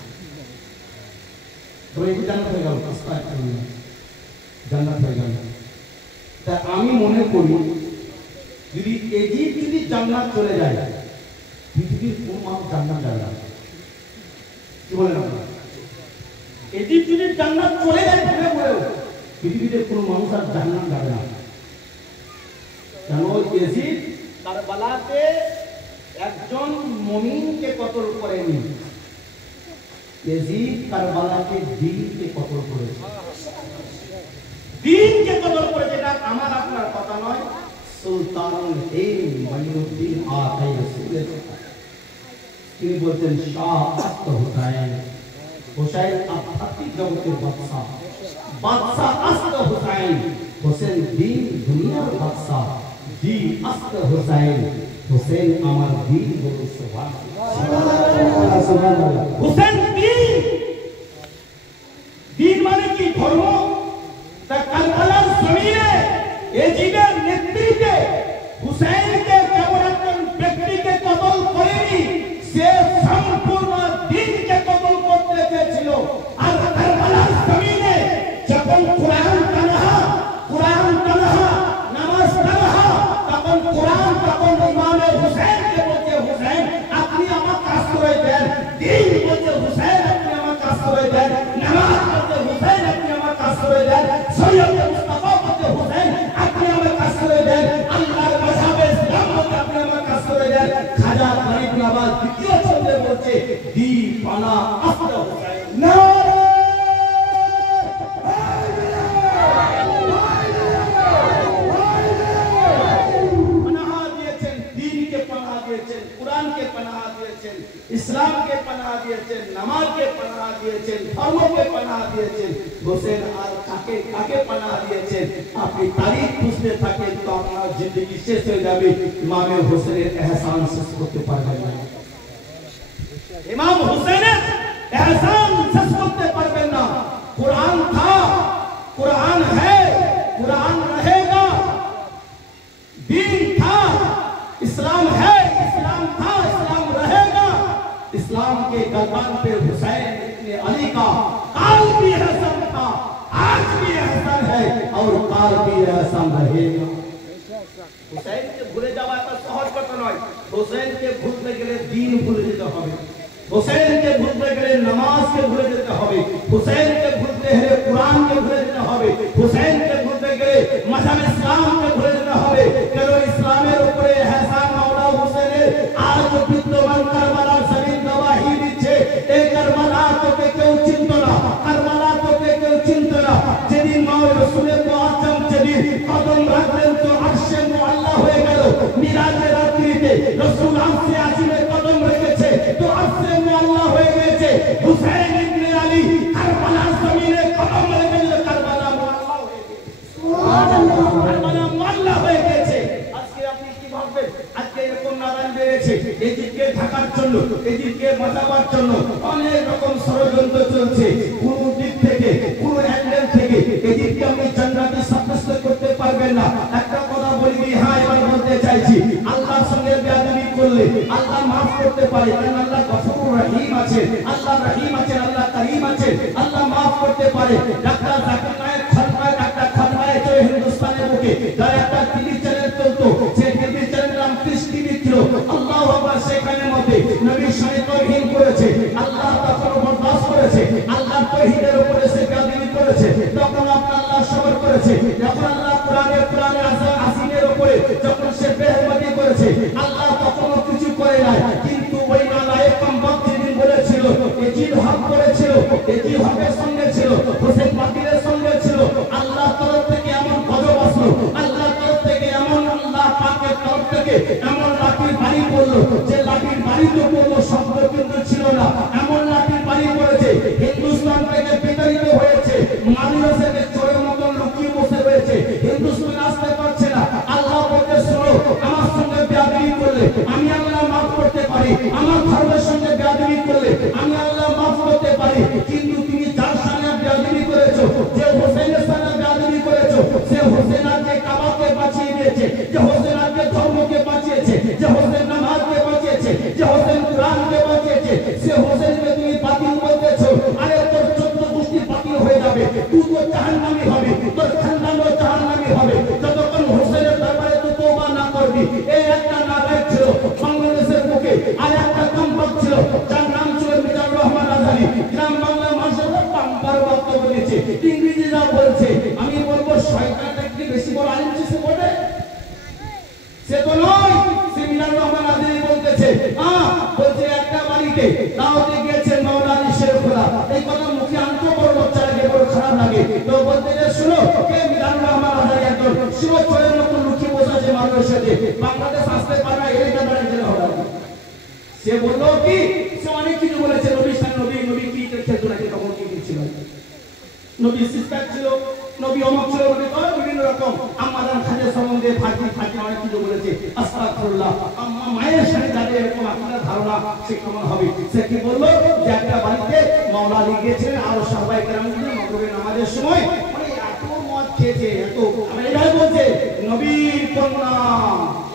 তো এই জান্নাত হয়ে গেল, জান্নাত হয়ে গেল। তা আমি মনে করি যদি এজিদ যদি জান্নাত চলে যায়, পৃথিবীর কোন মানুষ জান্নাত যাবে না। কি বলেন আপনারা? এজিদ যদি জান্নাত চলে যায় ঘুরে ঘুরেও, পৃথিবীতে কোন মানুষ আর জান্নাত যাবে না। কেন? এজিদ কারবালাতে একজন মুমিনকে কতল করেনি, এজিদ কারবালাতে দ্বীনকে কতল করেছে। দ্বীনকে কতল করেছে, এটা আমার আপনার কথা নয়, সুলতানুল হিন্দ মঈনুদ্দিন আতাই রাসূলের কথা। তিনি বলতেন শাহ আস্ত হুসাইন, হুসাইন আধ্যাত্মিক জগতের বাদশাহ, বাদশাহ আস্ত হুসাইন, হোসেন দ্বীন দুনিয়ার বাদশাহ, দ্বীন আস্ত হুসাইন, হোসেন আমার দ্বীন বলে সুবহানাল্লাহ সুবহানাল্লাহ। হোসেন দ্বীন, দ্বীন মানে কি? ধর্ম। তা কারবালার জমিনে এজিদের নেতৃত্বে হুসাইনকে কেবল একজন ব্যক্তিকে কতল করেনি, সে সম্পূর্ণ দ্বীনকে কতল করতে চেয়েছিল। আর কারবালার জমিনে যখন কুরআন তানহা, নামাজ তানহা, তখন কুরআন তখন ইমামে হুসাইনকে বলছে হুসাইন আপনি আমাকে আশ্রয় দেন, দ্বীন বলছে হুসাইন আপনি আমাকে আশ্রয় দেন, নামাজ বলছে হুসাইন আপনি আমাকে আশ্রয় দেন, শরীয়ত মুস্তাফা বলছে হুসাইন আপনি আমাকে আশ্রয় দেন, আল্লাহর মাযহাবে ইসলাম বলছে আপনি আমাকে আশ্রয় দেন। খাজা গরিব নওয়াজ দ্বিতীয় ছন্দে বলছে দি পানা আস্তা হুসাইন। নারে পানাহা দিয়েছেন, দ্বীনকে পানাহা দিয়েছেন, কুরআনকে পানাহা দিয়েছেন, ইসলামকে পানাহা দিয়েছেন, নামাজকে পানাহা দিয়েছেন, ধর্মকে পানাহা দিয়েছেন। হোসেন আর কাকে কাকে পানাহা দিয়েছেন? আপনি তারিখ বুঝতে থাকেন তো আপনার জিন্দেগি শেষ হয়ে যাবে, ইমামে হোসেনের এহসান শেষ করতে পারবেন না। ইমাম হোসেনের এহসান শেষ করতে পারবেন না। कुरान था, कुरान है, कुरान रहेगा, दीन था, इस्लाम है, इस्लाम था, इस्लाम रहेगा। इस्लाम के दरबार पे हुसैन इब्ने अली का काल भी एहसान था, आज भी एहसान है और काल भी एहसान रहेगा। हुसैन के भूले जावा तो सहज কথা নয়, हुसैन के भूलते গেলে दीन ভুলে যেতে হবে, हुसैन के भूलते गए नमाज के भूले যেতে হবে, हुसैन के भूलते गए कुरान के भूले যেতে হবে, हुसैन के भूलते गए मजहब इस्लाम के भूले যেতে হবে। কেন? ইসলামের উপরে এহসান মাওলা হোসেনের আজ বিদ্যমান কারবালার জমিন গবাহি দিচ্ছে। এই কারবালা তোকে কেউ চিনত না, কারবালা তোকে কেউ চিনত না। যেদিন মাওলা রাসূলের মুআজ্জম যেদিন কদম রাখলেন তো আরশে মুআল্লা হয়ে গেল। মিরাজের রাত্রিতে রাসূল আরশে আজিমে কদম রেখেছে তো আরশে মুআল্লা হয়ে গেছে। গিয়েছে ইজিপ্টকে ঢাকার জন্য, ইজিপ্টকে বাঁচাবার জন্য অনেক রকম ষড়যন্ত্র চলছে। কোন দিক থেকে, কোন অ্যাঙ্গেল থেকে ইজিপ্টকে আপনি জান্নাতে সাব্যস্ত করতে পারবেন না। একটা কথা বলি, হ্যাঁ এবার বলতে চাইছি, আল্লাহর সঙ্গে বেয়াদবি করলে আল্লাহ মাফ করতে পারে, কারণ আল্লাহ গফুর রহিম আছে, আল্লাহ রহিম আছে, আল্লাহ করিম আছে, আল্লাহ মাফ করতে পারে। ডাক্তার জাকির নায়েক খলমায়, ডাক্তার খলমায় তো হিন্দুস্তানের বুকে যার একটা টিভি চ্যানেল চলতো, সেই টিভি চ্যানেল নাম কৃষ টিভি ছিল। আল্লাহু আকবার, সেখানে মধ্যে নবীর সাথে তাওহীদ করেছে, আল্লাহ তখন বরদাস্ত করেছে, আল্লাহ তাওহীদের উপরে সে বেয়াদবি করেছে, তখন আল্লাহ সবর করেছে। যখন আল্লাহ কোরআনে আসিনের উপরে যখন সে বেহরমতি করেছে, আল্লাহ তখনও কিছু করে নাই। কিন্তু ওই নালায়েক কমবক্ত যেদিন বলেছিল, এজিদ হক করেছিল, এজিদ হকের সঙ্গে ছিল, হোসেন বাতিলের সঙ্গে ছিল, আল্লাহ তরফ থেকে এমন গজব আসলো, আল্লাহ তরফ থেকে এমন, আল্লাহ পাকের তরফ থেকে এমন লাঠির বাড়ি পড়লো, যে লাঠির বাড়ি তো কোনো শব্দ কিন্তু ছিল না, এমন লাঠির বাড়ি পড়েছে হিন্দুস্তান থেকে বিতাড়িত হয়েছে, মানুষের চোরের মতন লুকিয়ে বসে রয়েছে, হিন্দুস্তান আসতে পারছে না। আল্লাহ বলতে শুনো, আমার সঙ্গে বেয়াদবি করলে আমি আল্লাহ মাফ করতে পারি, আমার ধর্মের সঙ্গে বেয়াদবি করলে আমি আল্লাহ মাফ করতে পারি। কিন্তু তুমি যার সঙ্গে বেয়াদবি করেছো, যে হোসেনের সঙ্গে বেয়াদবি করেছো, সে হোসেন আজকে কাবাকে বাঁচিয়ে দিয়েছে, যে হোসেন আজকে ধর্মকে বাঁচিয়েছে, যে হোসেন নামাজকে বাঁচিয়েছে, যে হোসেন কোরআনকে বাঁচিয়েছে, সে হোসেনকে তুমি বাতিল বলতেছো। আরে তোর 14 গোষ্ঠী বাতিল হয়ে যাবে, তুই তো জাহান্নামী হবে, তোর খানদানও জাহান্নামী হবে, যতক্ষণ হোসেনের দরবারে তুই তওবা না করবি। এই একটা নালায়েক ছিল বাংলাদেশের বুকে, আর একটা কমবক্ত ছিল যার নাম ছিল মিজানুর রহমান আজারি। গ্রাম বাংলার মানুষেরা পাম্পার বক্তব্য দিয়েছে, ইংরেজিরা বলছে। আমি বলবো শয়তানটা কি বেশি বড় আলিম সে বলে? সে তো নয়, সে মিজানুর রহমান আজারি বলতেছে। বলছে একটা বাড়িতে দাওয়াতে গিয়েছে মাওলানা আলী শের খোদা, এই কথা মুখে আনতে বড় লজ্জা লাগে, বড় খারাপ লাগে। তো বলতে যে শুনো, কে মিজানুর রহমান আজারি একজন শিবচরের মতো লুকিয়ে বসে আছে মানুষের সাথে, বাংলাদেশ আসতে পারে না, এর কারণে জেলে হবে। সে বললো কি, সে অনেক কিছু বলেছে, নবী সান নবী নবী কি খেলতো নাকি, তখন কি ছিল, নবী সিস্টার ছিল, নবী অমক ছিল, নবী তো বিভিন্ন রকম আমাদের খাদের সম্বন্ধে ফাঁকি ফাঁকি অনেক কিছু বলেছে। আস্তাগফিরুল্লাহ, মায়ের সাথে যাদের এরকম আপনার ধারণা সে কেমন হবে। সে কি বললো, যে একটা বাড়িতে মাওলা আলী গিয়েছিলেন, আরো সাহাবায়ে কেরাম মাগরিবের নামাজের সময় এত মদ খেয়েছে, এত আমরা এটাই বলছে নবীর কন্যা,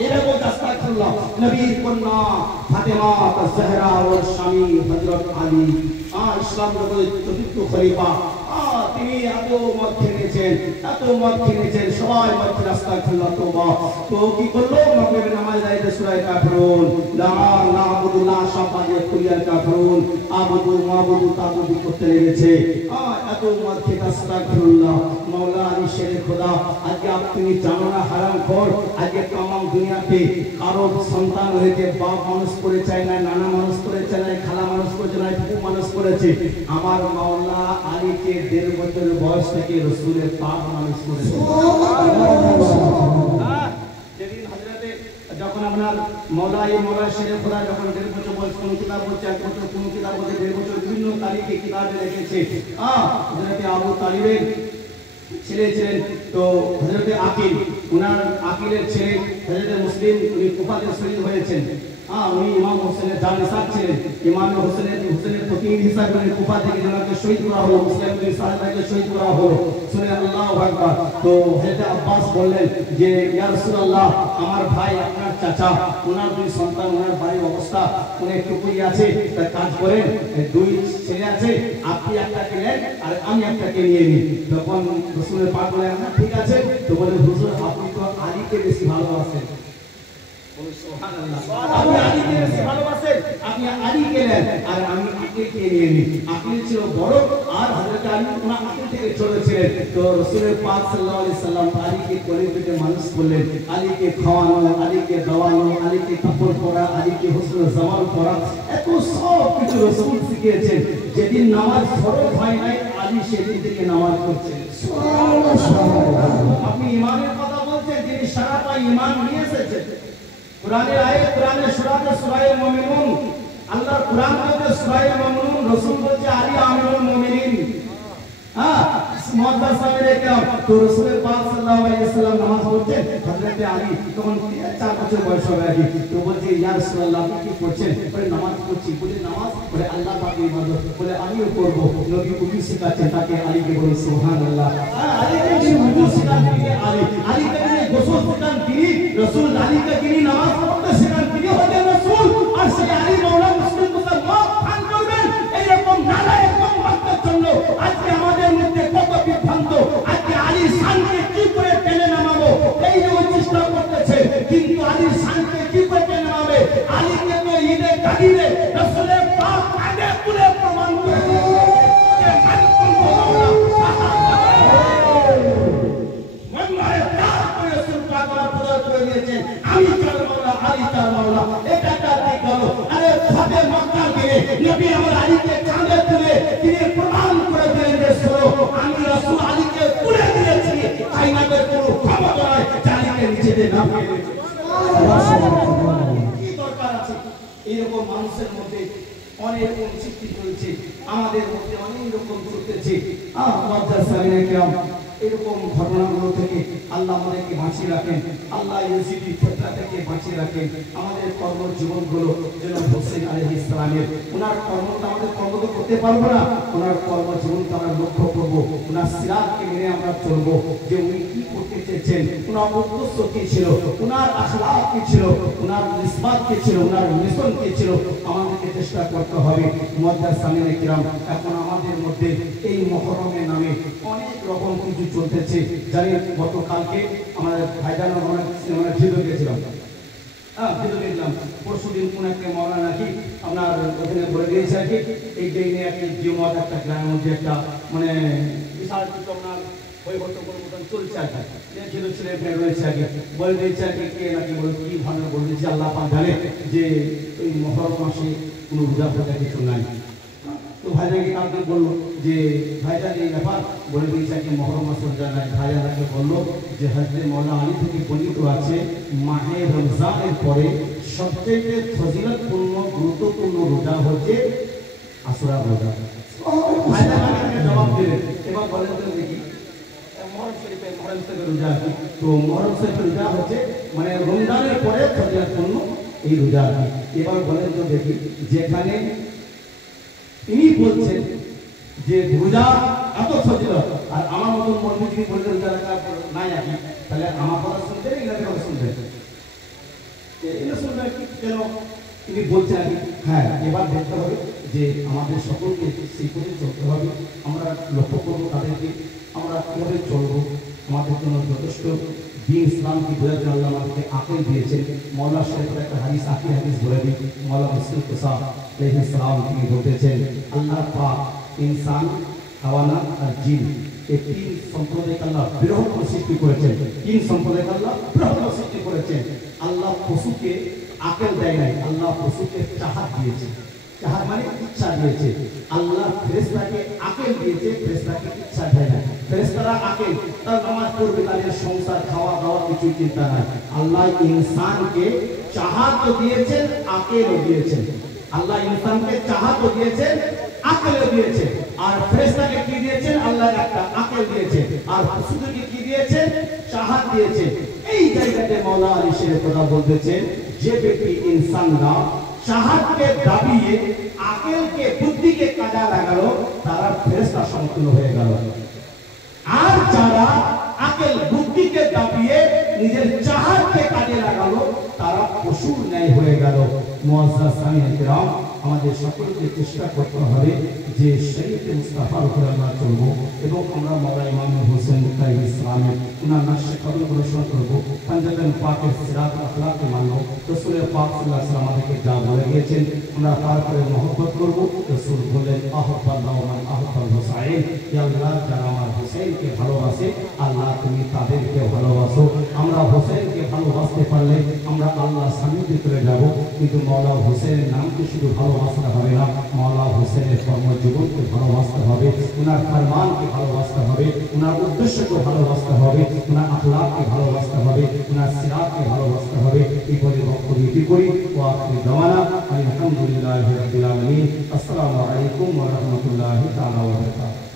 এরা বলছে আস্তাগফিরুল্লাহ, নবীর কন্যা ফাতেমা আজ-জাহরা ওর স্বামী হযরত আলী, ইসলাম জগতের চতুর্থ খলিফা, তিনি এত মদ খেয়েছেন, এত মদ খেয়েছেন, সবাই মদ খেয়ে আস্তাগফিরুল্লাহ তওবা। তো কি করলো, মাগরিবের নামাজ আইতে সূরা কাফিরুন, লা না'বুদু লা শাফায়ে কুলিয়াল কাফিরুন, আবুদু মাবুদু তাবুদু করতে লেগেছে। এত মদ খেয়ে আস্তাগফিরুল্লাহ। মাওলানা আলী শের খোদা, আজকে আপনি জানো না হারাম খোর, আজকে तमाम দুনিয়াতে কারো সন্তান হয়েছে, বাপ মানুষ করে চায় না, নানা মানুষ করে চায় না, খালা মানুষ করে চায় না, ফুফু মানুষ করেছে। আমার মাওলানা আলীকে 1.5 বছর বয়স থেকে রাসূলের পাক মানুষ করেছে। যেদিন হযরতে যখন আপনার মাওলানা শের খোদা যখন 1.5 বছর বয়স, কোন কিতাব বলছে 1 বছর, কোন কিতাব বলছে 1.5 বছর, বিভিন্ন তারিখে কিতাবে লিখেছে। হযরতে আবু তালিবের ছেলে ছিলেন তো হযরতে আকিল, উনার আকিলের ছেলে হযরতে মুসলিম, উনি কুফাতে শহীদ হয়েছেন। উনি ইমাম হোসেনের জানিসার ছিলেন, ইমাম হোসেনের প্রতিনিধি হিসাবে উনি কুফা থেকে ওনাকে শহীদ করা হলো, মুসলিম বিন সালাতাকে শহীদ করা হলো। শুনে আল্লাহু আকবার। তো হযরতে আব্বাস বললেন যে ইয়া রাসূলুল্লাহ, আমার ভাই আপনার চাচা, ওনার 2 সন্তান, ওনার বাড়ির অবস্থা উনি একটু কই আছে, তা কাজ করেন, 2 ছেলে আছে, আপনি একটাকে নেন আর আমি একটাকে নিয়ে নিই। তখন রাসূলের পাক বলেন ঠিক আছে। তো বলে হুজুর আপনি তো আলীকে বেশি ভালোবাসেন, সুবহানাল্লাহ, আপনি আলীকে বেশি ভালোবাসেন, আপনি আলীকে নেন আর আমি আকিলকে নিয়ে নিই। আকিল ছিল বড় আর হযরত আলী ওনার আকিল থেকে ছোট ছিলেন। তো রাসূলের পাক সাল্লাল্লাহু আলাইহি সাল্লাম আলীকে কোলে পিঠে মানুষ করলেন, আলীকে খাওয়ানো, আলীকে দাওয়ানো, আলীকে কাপড় পরা, আলীকে হুসন জামাল পরা, এত সব কিছু রাসূল শিখিয়েছেন। যেদিন নামাজ ফরজ হয় নাই, আলী সেদিন থেকে নামাজ পড়ছেন। সুবহানাল্লাহ, আপনি ইমানের কথা বলছেন, যিনি সারাটা ইমান নিয়ে এসেছেন। কোরআনের আয়াত, কোরআনের সূরাতে সূরা মুমিনুন, আল্লাহর কোরআন বলতে সূরা মুমিনুন, রাসূল বলছে আলী আমিরুল মুমিনিন। মুআজ্জাজ সাহেবের একরাম তো রাসূল পাক সাল্লাল্লাহু আলাইহি ওয়াসাল্লাম নামাজ পড়ছেন হযরত আলী তখন 4 বছর বয়স হবে আর কি তো বলছে ইয়া রাসূলুল্লাহ আপনি কি করছেন বলে নামাজ পড়ছি বলে নামাজ বলে আল্লাহ পাকের ইবাদত বলে আমিও করব নবী উজু শেখাচ্ছেন তাকে আলীকে বলে সুবহানাল্লাহ আলীকে যিনি উজু শেখান তিনি আলীকে যিনি গোসল শেখান তিনি রাসূল আলীকে যিনি নামাজ পড়তে শেখান তিনি হলেন রাসূল আর সেই আলী মাওলা মুসলিম মুসলমান খান করবেন এইরকম নালায়েক উম্মতের জন্য আজকে আমাদের মধ্যে কত বিভ্রান্ত আজকে আলীর শানকে কি করে টেনে নামাবো এই যে চেষ্টা করতেছে কিন্তু আলীর শানকে কি করে টেনে নামাবে আলীকে তো ঈদে গাদিরে রাসূলের পাক আগে তুলে প্রমাণ করে যে মানকুম মনমারে তার করে রাসূল পাক প্রদান করে দিয়েছেন আমি তার মাওলা আলী তার মাওলা এটা তাতে গেল আরে ফাতে মক্কা গিয়ে নবী আমার আলীকে কাঁধে তুলে তিনি প্রমাণ করে দিলেন যে শোনো আমি রাসূল আলীকে তুলে দিয়েছি কায়নাতের কোনো ক্ষমতা নাই আলীকে নিচেতে নামিয়ে দিয়েছে কি দরকার আছে এরকম মানুষের মধ্যে অনেক রকম সৃষ্টি করেছে আমাদের মধ্যে অনেক রকম ঘটতেছে মুআজ্জাজ সাহেবের একরাম এরকম ঘটনাগুলো থেকে আল্লাহ আমাদেরকে বাঁচিয়ে রাখেন আল্লাহ ইউসিফি ফিতনা থেকে বাঁচিয়ে রাখেন আমাদের কর্মজীবনগুলো যেন হোসেন আলাইহিস সালামের ওনার কর্মটা আমাদের কর্ম তো করতে পারবো না ওনার কর্মজীবনকে আমরা লক্ষ্য করব ওনার সিরাতকে মেনে আমরা চলবো যে উনি কি করতে চেয়েছেন ওনার উদ্দেশ্য কি ছিল ওনার আখলাক কি ছিল ওনার নিসবত কি ছিল ওনার মিশন কি ছিল আমাদেরকে চেষ্টা করতে হবে মুআজ্জাজ সামিনে কিরাম এখন আমাদের মধ্যে এই মুহররমের নামে অনেক রকম কিছু চলতেছে জানি গতকালকে আমাদের ভাইজান আমরা ভিডিও গেছিলাম ভিডিও দেখলাম পরশুদিন কোন একটা মৌলানা কি আপনার ওখানে বলে দিয়েছে আর কি এই যে একটা জিওমত একটা গ্রামের মধ্যে একটা মানে বিশাল কিছু আপনার পরিবর্তন মতন চলছে আর কি ছেলে ছেলে ফের রয়েছে আগে বলে দিয়েছে আর কি কে নাকি বলে কি ভাবে বলে দিয়েছে আল্লাহ পাক জানে যে ওই মহরম মাসে কোনো রোজা ফোজা কিছু নাই তো ভাইজানকে কালকে বললো যে ভাইজান এই ব্যাপার বলে দিয়েছে কি মহরম মাস রোজা নাই ভাইজানকে বললো যে হযরত মাওলানা আলী থেকে বর্ণিত আছে মাহে রমজানের পরে সবচেয়ে ফজিলতপূর্ণ গুরুত্বপূর্ণ রোজা হচ্ছে আশুরা রোজা ভাইজান আমাকে জবাব দিলেন এবার বলেন তো দেখি মহরম শরীফের রোজা তো মহরম শরীফের রোজা হচ্ছে মানে রমজানের পরে ফজিলতপূর্ণ এই রোজা এবার বলেন তো দেখি যেখানে তিনি বলছেন যে রোজা এত ফজিলত আর আমার মতন মৌলবি যদি বলতে রোজা রাখা নাই আগে তাহলে আমার কথা শুনতে এগুলোর কথা শুনতে এগুলো শুনতে কেন তিনি বলছেন হ্যাঁ এবার দেখতে হবে যে আমাদের সকলকে সেই পথে চলতে হবে আমরা লক্ষ্য করবো তাদেরকে আমরা কীভাবে চলবো আমাদের জন্য যথেষ্ট দিন ইসলামকে বোঝার জন্য আল্লাহ আমাদেরকে আকল দিয়েছেন মওলানা শরীফের একটা হাদিস আখির হাদিস বলে দিই মওলানা মুসলিম কুসাব আলাইহিস সালাম তিনি বলতেছেন আল্লাহ পাক ইনসান হাওয়ানা আর জিন এই তিন সম্প্রদায়কে আল্লাহ বৃহত্তম সৃষ্টি করেছেন তিন সম্প্রদায়কে আল্লাহ বৃহত্তম সৃষ্টি করেছেন আল্লাহ পশুকে আকল দেয় নাই আল্লাহ পশুকে চাহাত দিয়েছে চাহাত মানে ইচ্ছা দিয়েছে আল্লাহ ফেরেশতাকে আকল দিয়েছে ফেরেশতাকে ইচ্ছা দেয় না ফেরেশতারা আকল তার নামাজ পড়বে তাদের সংসার খাওয়া দাওয়া কিছু চিন্তা নাই আল্লাহ ইনসানকে চাহাত দিয়েছেন আকলও দিয়েছেন আল্লাহ ইনসানকে চাহাত দিয়েছেন আকলও দিয়েছেন আর ফেরেশতাকে কি দিয়েছেন আল্লাহ একটা আকল দিয়েছে আর পশুদেরকে কি দিয়েছেন চাহাত দিয়েছে এই জায়গাতে মাওলানা আলী শের কথা বলতেছেন যে ব্যক্তি ইনসানরা চাহাতকে দাবিয়ে আকলকে বুদ্ধিকে কাজে লাগালো তারা ফেরেশতা সমতুল্য হয়ে গেল আর যারা আকল বুদ্ধিকে দাবিয়ে নিজের চাহাতকে কাজে লাগালো তারা পশুর ন্যায় হয়ে গেল মুআজ্জাজ সামিঈন কিরাম আমাদের সকলকে চেষ্টা করতে হবে যে শরীয়তে মুস্তাফার উপর আমরা চলব এবং আমরা মাওলানা ইমাম হোসেন মুক্তাই ইসলামের উনার নাশে কদম অনুসরণ করব পাঞ্জাবের পাকের সিরাত আখলাককে মানব রাসূলের পাক সাল্লাল্লাহু আলাইহি ওয়াসাল্লাম আমাদেরকে যা বলে গিয়েছেন আমরা তারপরে মহব্বত করব রাসূল বলেন আহবাল্লাহু মান আহবাল হুসাইন ইয়া আল্লাহ যারা আমার হোসেনকে ভালোবাসে আল্লাহ তুমি তাদেরকে ভালোবাসো আমরা হোসেনকে ভালোবাসতে পারলে আমরা আল্লাহর সান্নিধ্যে চলে যাব কিন্তু মাওলানা হোসেনের নামকে শুধু ভালোবাসতে হবে না মাওলানা হোসেনের কর্মজীবনকে ভালোবাসতে হবে ওনার ফরমানকে ভালোবাসতে হবে ওনার উদ্দেশ্যকে ভালোবাসতে হবে ওনার আখলাককে ভালোবাসতে হবে ওনার সিরাতকে ভালোবাসতে হবে এই বলে বক্তব্য নীতি করি ওয়া আখির দাওয়ানা আলহামদুলিল্লাহি রাব্বিল আলামিন আসসালামু আলাইকুম ওয়া রাহমাতুল্লাহি তাআলা ওয়া বারাকাতুহু